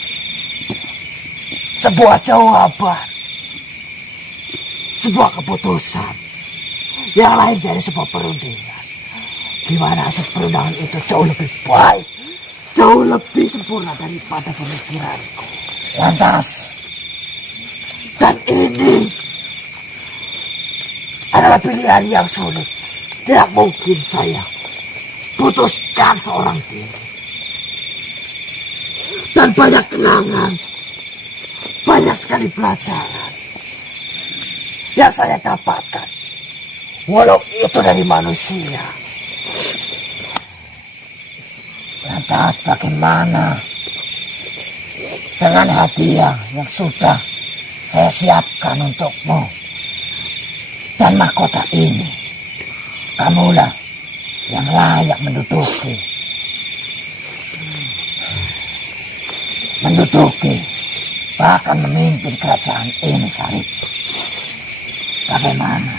sebuah jawaban, sebuah keputusan yang lain dari sebuah perundingan, di mana hasil perundangan itu jauh lebih baik, jauh lebih sempurna daripada pemikiranku. Lantas, dan ini adalah pilihan yang sulit. Tidak mungkin saya putuskan seorang diri. Dan banyak kenangan, banyak sekali pelajaran yang saya dapatkan, walau itu dari manusia. Lantas bagaimana dengan hadiah yang sudah saya siapkan untukmu dan mahkota ini? Kamulah yang layak menduduki bahkan memimpin kerajaan ini, Sarip. Bagaimana?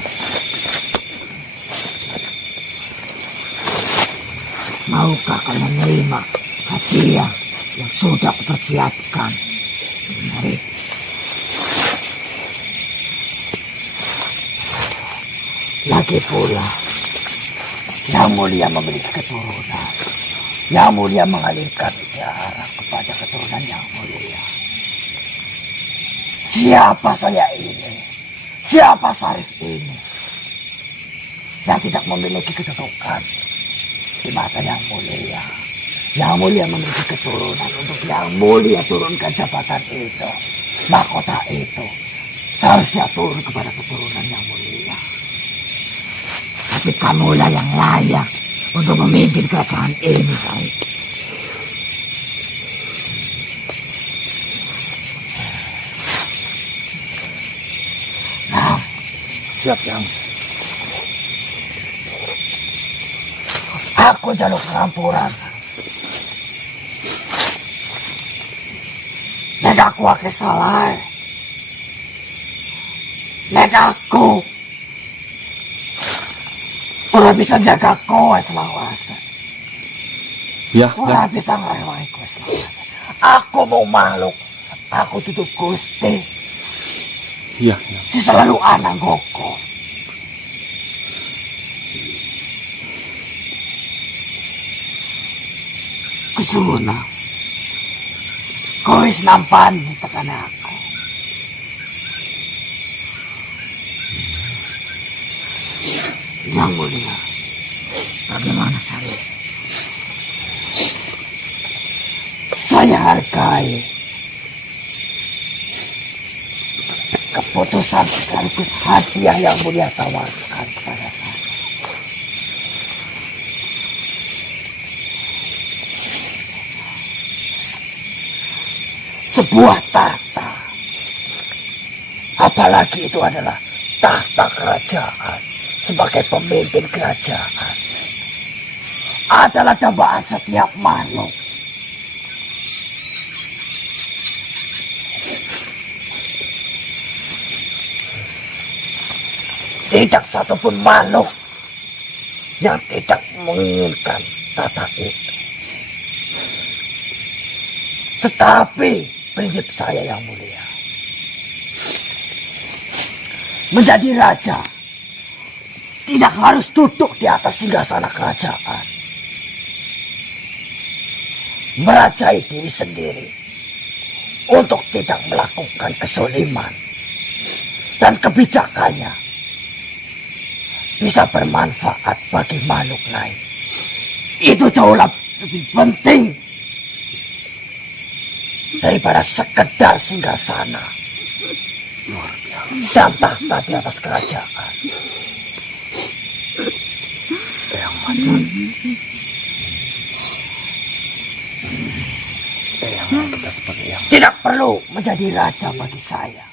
Maukah kau menerima hadiah yang sudah kupersiapkan? Sarip. Lagi pula, Yang Mulia memiliki keturunan. Yang Mulia mengalirkan darah kepada keturunan Yang Mulia. Siapa saya ini? Siapa Sarip ini yang tidak memiliki kedudukan di mata Yang Mulia? Yang Mulia memiliki keturunan untuk Yang Mulia turunkan jabatan itu, mahkota itu seharusnya turun kepada keturunan Yang Mulia. Tapi kamulah yang layak untuk memimpin kerajaan ini, Sarip. Nah, Siap, Yang. aku jaluk pengampuran. Nek aku ake salah. Nek aku ora bisa jaga kowe selawase. Ya, Ora bisa ngrewangi kowe selawase. Aku mau makhluk. Aku tutup Gusti. Iya. Si selalu anang koko. Kusuna. Kowe wis nampan tekan aku. Yang Mulia, bagaimana saya? Saya hargai keputusan sekaligus hadiah Yang Mulia tawarkan kepada saya. Sebuah tahta, apalagi itu adalah tahta kerajaan. Sebagai pemimpin kerajaan adalah dambaan setiap makhluk. Tidak satupun makhluk yang tidak menginginkan tahta itu. Tetapi prinsip saya Yang Mulia, menjadi raja tidak harus duduk di atas singgasana kerajaan. Merajai diri sendiri untuk tidak melakukan kesoliman. Dan kebijakannya bisa bermanfaat bagi makhluk lain. Itu jauh lebih penting daripada sekedar singgasana dan tahta di atas kerajaan. Yang mana? Yang kita sebagai yang tidak perlu menjadi raja bagi saya.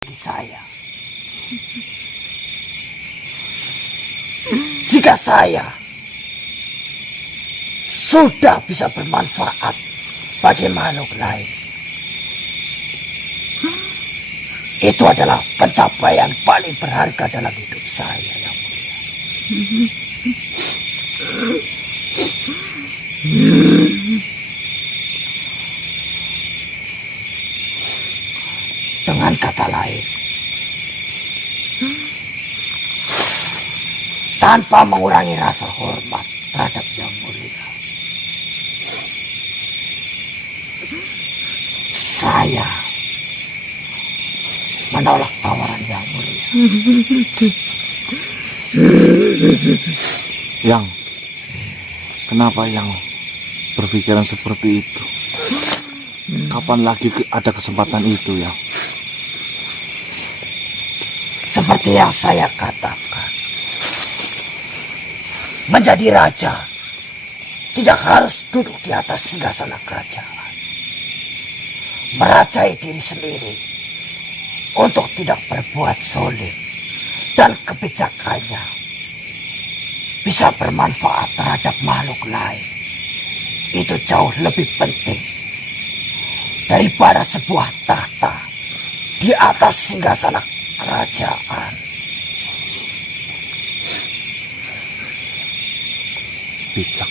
Bagi saya. Jika saya sudah bisa bermanfaat bagi makhluk lain, itu adalah pencapaian paling berharga dalam hidup saya, Yang Mulia. Dengan kata lain, tanpa mengurangi rasa hormat terhadap Yang Mulia, saya menolak tawaran Yang Mulia. Yang, kenapa Yang berpikiran seperti itu? Kapan lagi ada kesempatan itu, Yang? Seperti yang saya katakan, menjadi raja tidak harus duduk di atas singgasana kerajaan. Merajai diri sendiri untuk tidak berbuat zalim dan kebijakannya bisa bermanfaat terhadap makhluk lain. Itu jauh lebih penting daripada sebuah tahta di atas singgasana kerajaan. Bijak,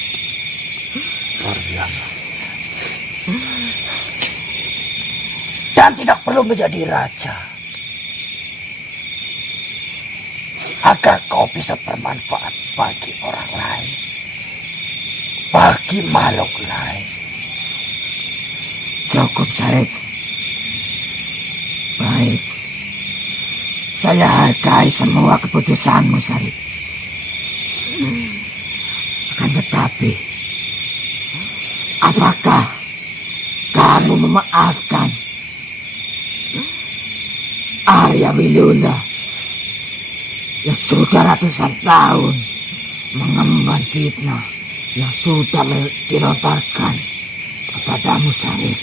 luar biasa. Dan tidak perlu menjadi raja agar kau bisa bermanfaat bagi orang lain, bagi makhluk lain. Cukup, Sarip. Baik. Saya hargai semua keputusanmu, Sarip. Akan tetapi, apakah kamu memaafkan Arya Wiluna yang sudah ratusan tahun mengemban fitnah yang sudah dilontarkan kepadamu, Sarip?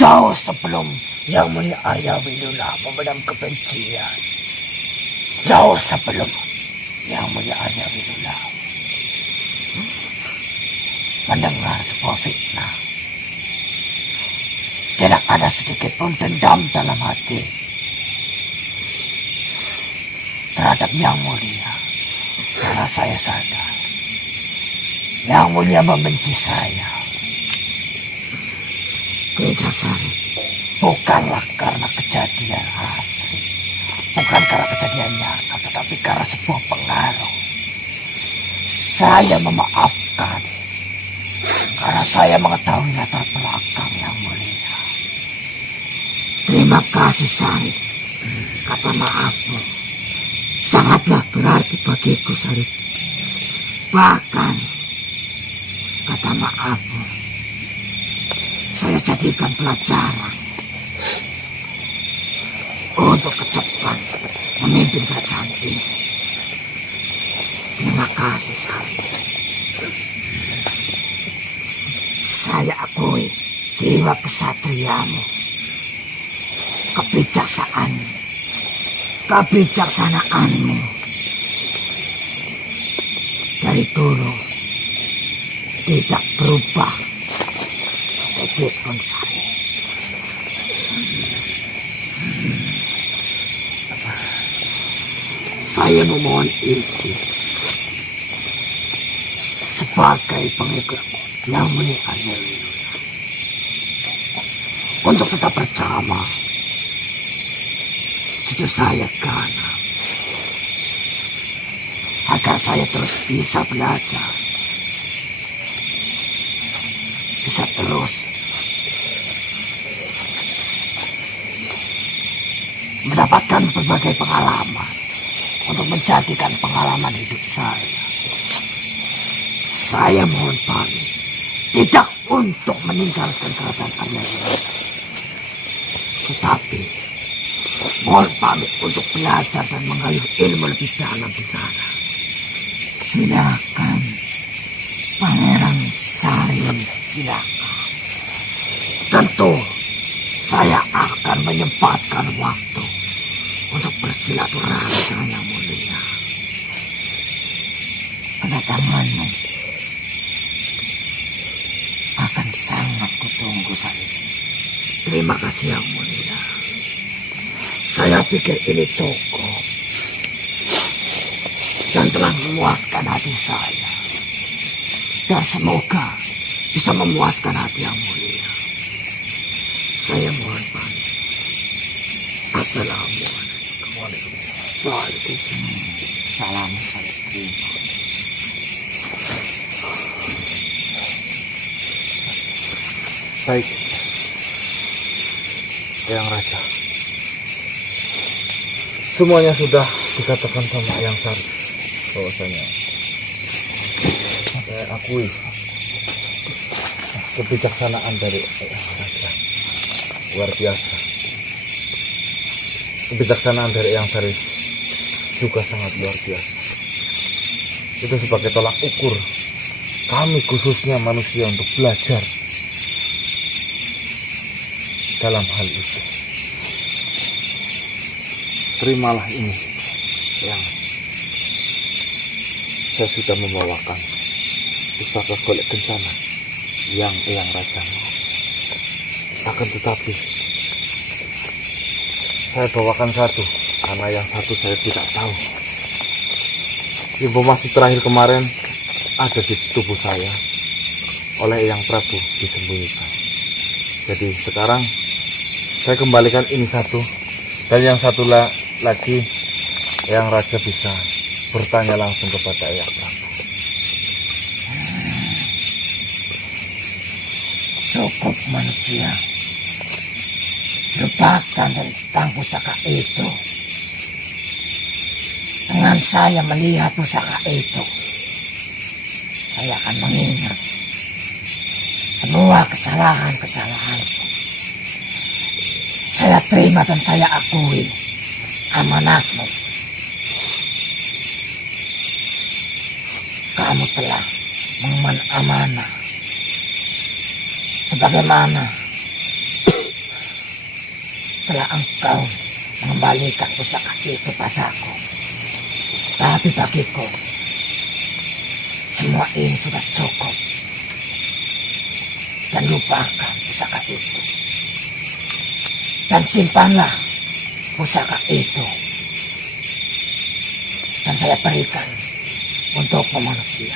Jauh sebelum Yang Mulia Arya Wiluna memendam kebencian, jauh sebelum Yang Mulia Arya Wiluna mendengar sebuah fitnah, tidak ada sedikit pun dendam dalam hati terhadap Yang Mulia. Karena saya sadar Yang Mulia membenci saya. Tidak, Sarip. Bukanlah karena kejadian asli, bukan karena kejadian nyata, tetapi karena sebuah pengaruh. Saya memaafkan karena saya mengetahui latar belakang Yang Mulia. Terima kasih, Sarip. Kata maafmu sangatlah berarti bagiku, Sarip. Bahkan kata maafmu saya jadikan pelajaran untuk ke depan memimpin kerajaan ini. Terima kasih, Sarip. Saya akui jiwa kesatriamu, kebijaksanaanmu dari dulu tidak berubah sedikit pun, Sarip. Saya memohon izin sebagai pengikut Yang Mulia Arya Wiluna untuk tetap bersama cucu saya, Gana, agar saya terus bisa belajar, bisa terus mendapatkan berbagai pengalaman untuk menjadikan pengalaman hidup saya. Saya mohon pamit, tidak untuk meninggalkan kerajaan Arya Wiluna, tetapi mohon pamit untuk belajar dan mengayuh ilmu lebih dalam di sana. Silakan, Pangeran Sarip, silakan. Tentu saya akan menyempatkan waktu untuk bersilaturahmi dengan yang mulia. Kedatanganmu akan sangat kutunggu saat ini. Terima kasih yang mulia. Saya pikir ini cukup dan telah memuaskan hati saya. Dan semoga bisa memuaskan hati yang mulia. Saya mohon pamit. Assalamualaikum. Waalaikumsalam. Salam saya terima. Baik, Eyang Raja. Semuanya sudah dikatakan sama Eyang Sari bahwasanya saya akui kebijaksanaan dari Eyang Raja luar biasa. Kebijaksanaan dari Eyang Sari juga sangat luar biasa. Itu sebagai tolak ukur kami khususnya manusia untuk belajar dalam hal itu. Terimalah ini yang saya sudah membawakan pusaka golek kencana yang Eyang Raja mau. Akan tetapi saya bawakan satu karena yang satu saya tidak tahu. Informasi terakhir kemarin ada di tubuh saya oleh Eyang Prabu disembunyikan. Jadi sekarang saya kembalikan ini satu, dan yang satu lagi Eyang Raja bisa bertanya langsung kepada Eyang Prabu. Cukup manusia. Lupakan tentang pusaka itu. Dengan saya melihat pusaka itu, saya akan mengingat semua kesalahan-kesalahanku. Saya terima dan saya akui amanatmu. Kamu telah mengemban amanah. Sebagaimana telah engkau mengembalikan pusaka itu padaku. Tapi bagiku, semua ini sudah cukup. Dan lupakan pusaka itu. Dan simpanlah pusaka itu. Dan saya berikan untuk manusia.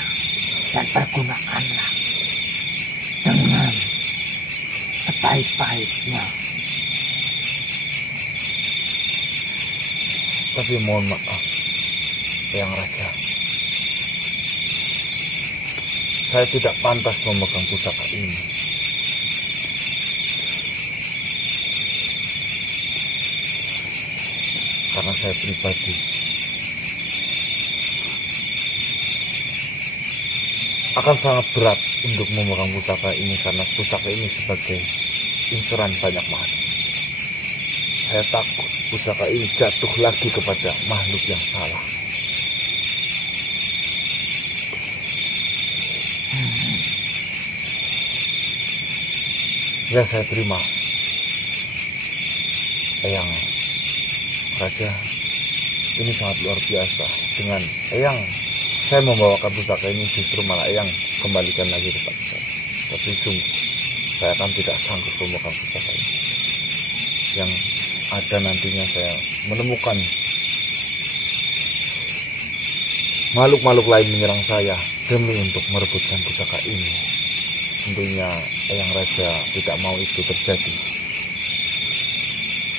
Dan pergunakanlah dengan sebaik-baiknya. Tapi mohon maaf, Eyang Raja, saya tidak pantas memegang pusaka ini. Karena saya pribadi akan sangat berat untuk memegang pusaka ini, karena pusaka ini sebagai inceran banyak makhluk. Saya takut pusaka ini jatuh lagi kepada makhluk yang salah. Ya, saya terima. Eyang Raja, ini sangat luar biasa. Dengan Eyang saya membawakan pusaka ini, justru malah Eyang kembalikan lagi kepada saya. Tapi sungguh saya akan tidak sanggup membawakan pusaka ini. Yang ada nantinya saya menemukan makhluk-makhluk lain menyerang saya demi untuk merebutkan pusaka ini. Tentunya Eyang Raja tidak mau itu terjadi.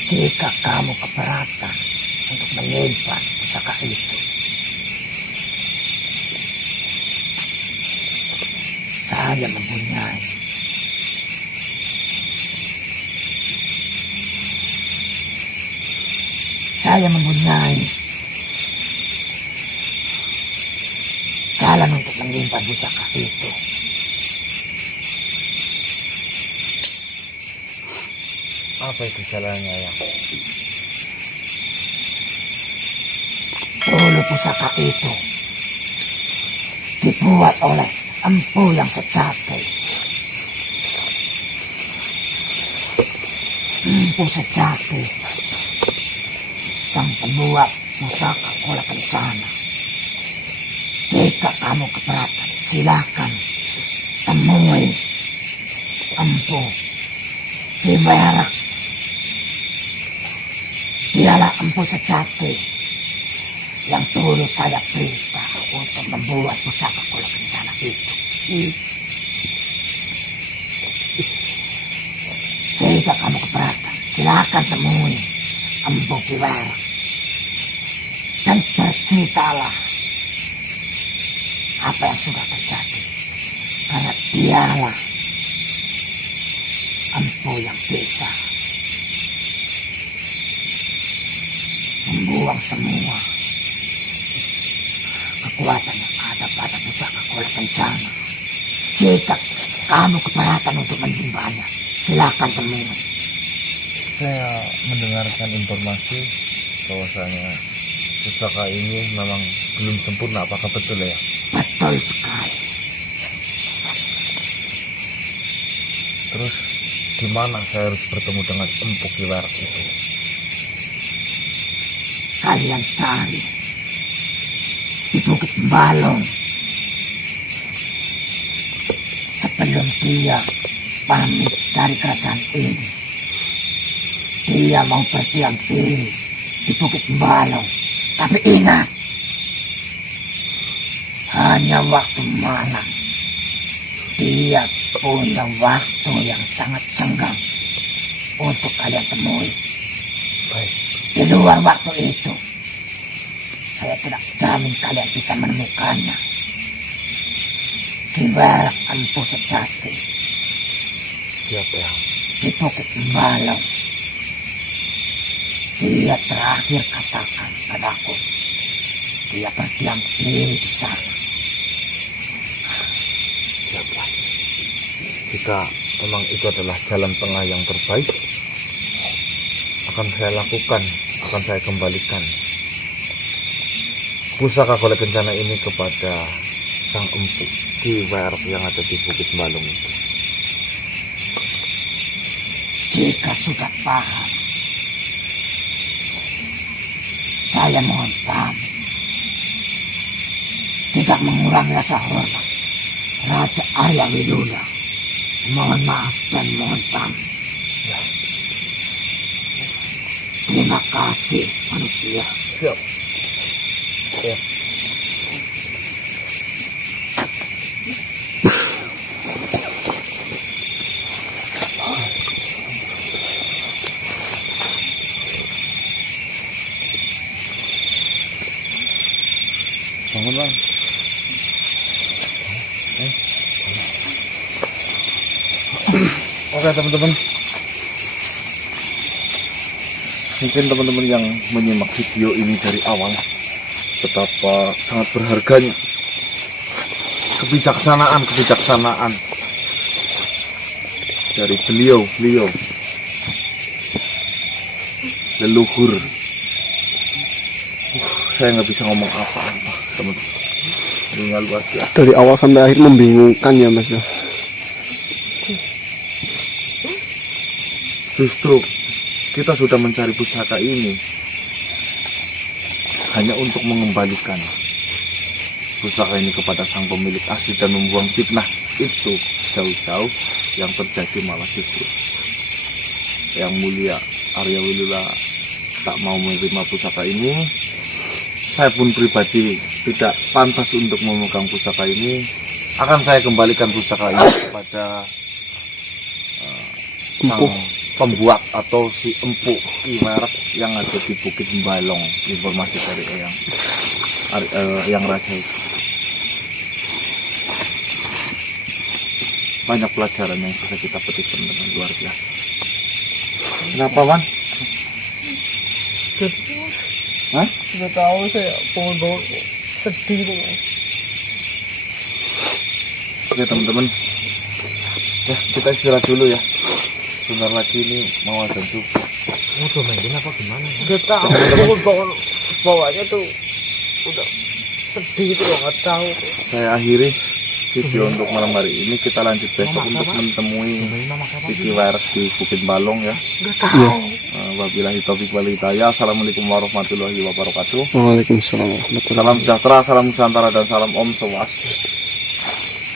Jika kamu keberatan untuk menyimpan pusaka itu, saya mempunyai jalan untuk menyimpan pusaka itu. Apa itu jalannya, Eyang? Dulu pusaka itu dibuat oleh empu yang sejati. Empu sejati, sang pembuat pusaka Kola Kencana. Jika kamu keberatan, silakan temui Empu Kiwerak. Dialah empu sejati yang dulu saya perintah untuk membuat pusaka Kola Kencana itu. Jika kamu keberatan, silakan temui Empu Kiwerak dan berceritalah apa yang sudah terjadi, karena dialah empu yang bisa membuang semua kekuatan yang ada pada pusaka Kola Kencana. Jika kamu keberatan untuk menyembahnya, silakan temui. Saya mendengarkan informasi bahwasanya pusaka ini memang belum sempurna. Apakah betul ya? Betul sekali. Terus di mana saya harus bertemu dengan Empu Kiwerak itu? Kalian cari di Bukit Balong sebelum dia pamit dari kerajaan ini. Dia mau berdiam diri di Bukit Balong. Tapi ingat, hanya waktu malam. Dia punya waktu yang sangat senggang untuk kalian temui. Baik. Di luar waktu itu, saya tidak jamin kalian bisa menemukannya. Kiwerak empu sejati Siapa ya? di Bukit Balong. Dia terakhir katakan padaku, dia berdiam diri di sana. Siapa? Jika memang itu adalah jalan tengah yang terbaik, akan saya lakukan, akan saya kembalikan pusaka Kola Kencana ini kepada sang empu Kiwerak yang ada di Bukit Balong itu. Jika sudah paham, saya mohon pamit. Tidak mengurangi rasa hormat Raja Arya Widula. Mohon maaf dan mohon pamit. Terima kasih manusia. Siap. Ya. Bangun bang. Oke teman-teman, mungkin teman-teman yang menyimak video ini dari awal, betapa sangat berharganya kebijaksanaan dari beliau leluhur. Saya nggak bisa ngomong apa-apa teman-teman, ini luar biasa. Dari awal sampai akhir membingungkan ya Mas. Justru kita sudah mencari pusaka ini hanya untuk mengembalikan pusaka ini kepada sang pemilik asli dan membuang fitnah itu jauh-jauh yang terjadi. Malah justru yang mulia Arya Widula tak mau menerima pusaka ini. Saya pun pribadi tidak pantas untuk memegang pusaka ini. Akan saya kembalikan pusaka ini kepada sang pembuat atau si Empu Kiwerak yang ada di Bukit Balong. Informasi dari yang raja itu. Banyak pelajaran yang bisa kita petik dengan luar biasa. Kenapa Wan? Hah? Sudah tahu saya bangun-bangun sedih tuh. Oke teman-teman, ya kita istirahat dulu ya. Sebentar lagi ini mau azan subuh. Mau domain apa gimana? Udah tahu bangun-bangun bawahnya tuh udah sedih tuh, nggak tahu. Saya akhiri video untuk malam hari ini. Kita lanjut besok untuk menemui Kiki Wares di Bukit Balong ya. Wabillahi taufiq wal hidayah. Assalamualaikum warahmatullahi wabarakatuh. Waalaikumsalam warahmatullahi Salam sejahtera, salam Nusantara, dan salam Om Swastiastu.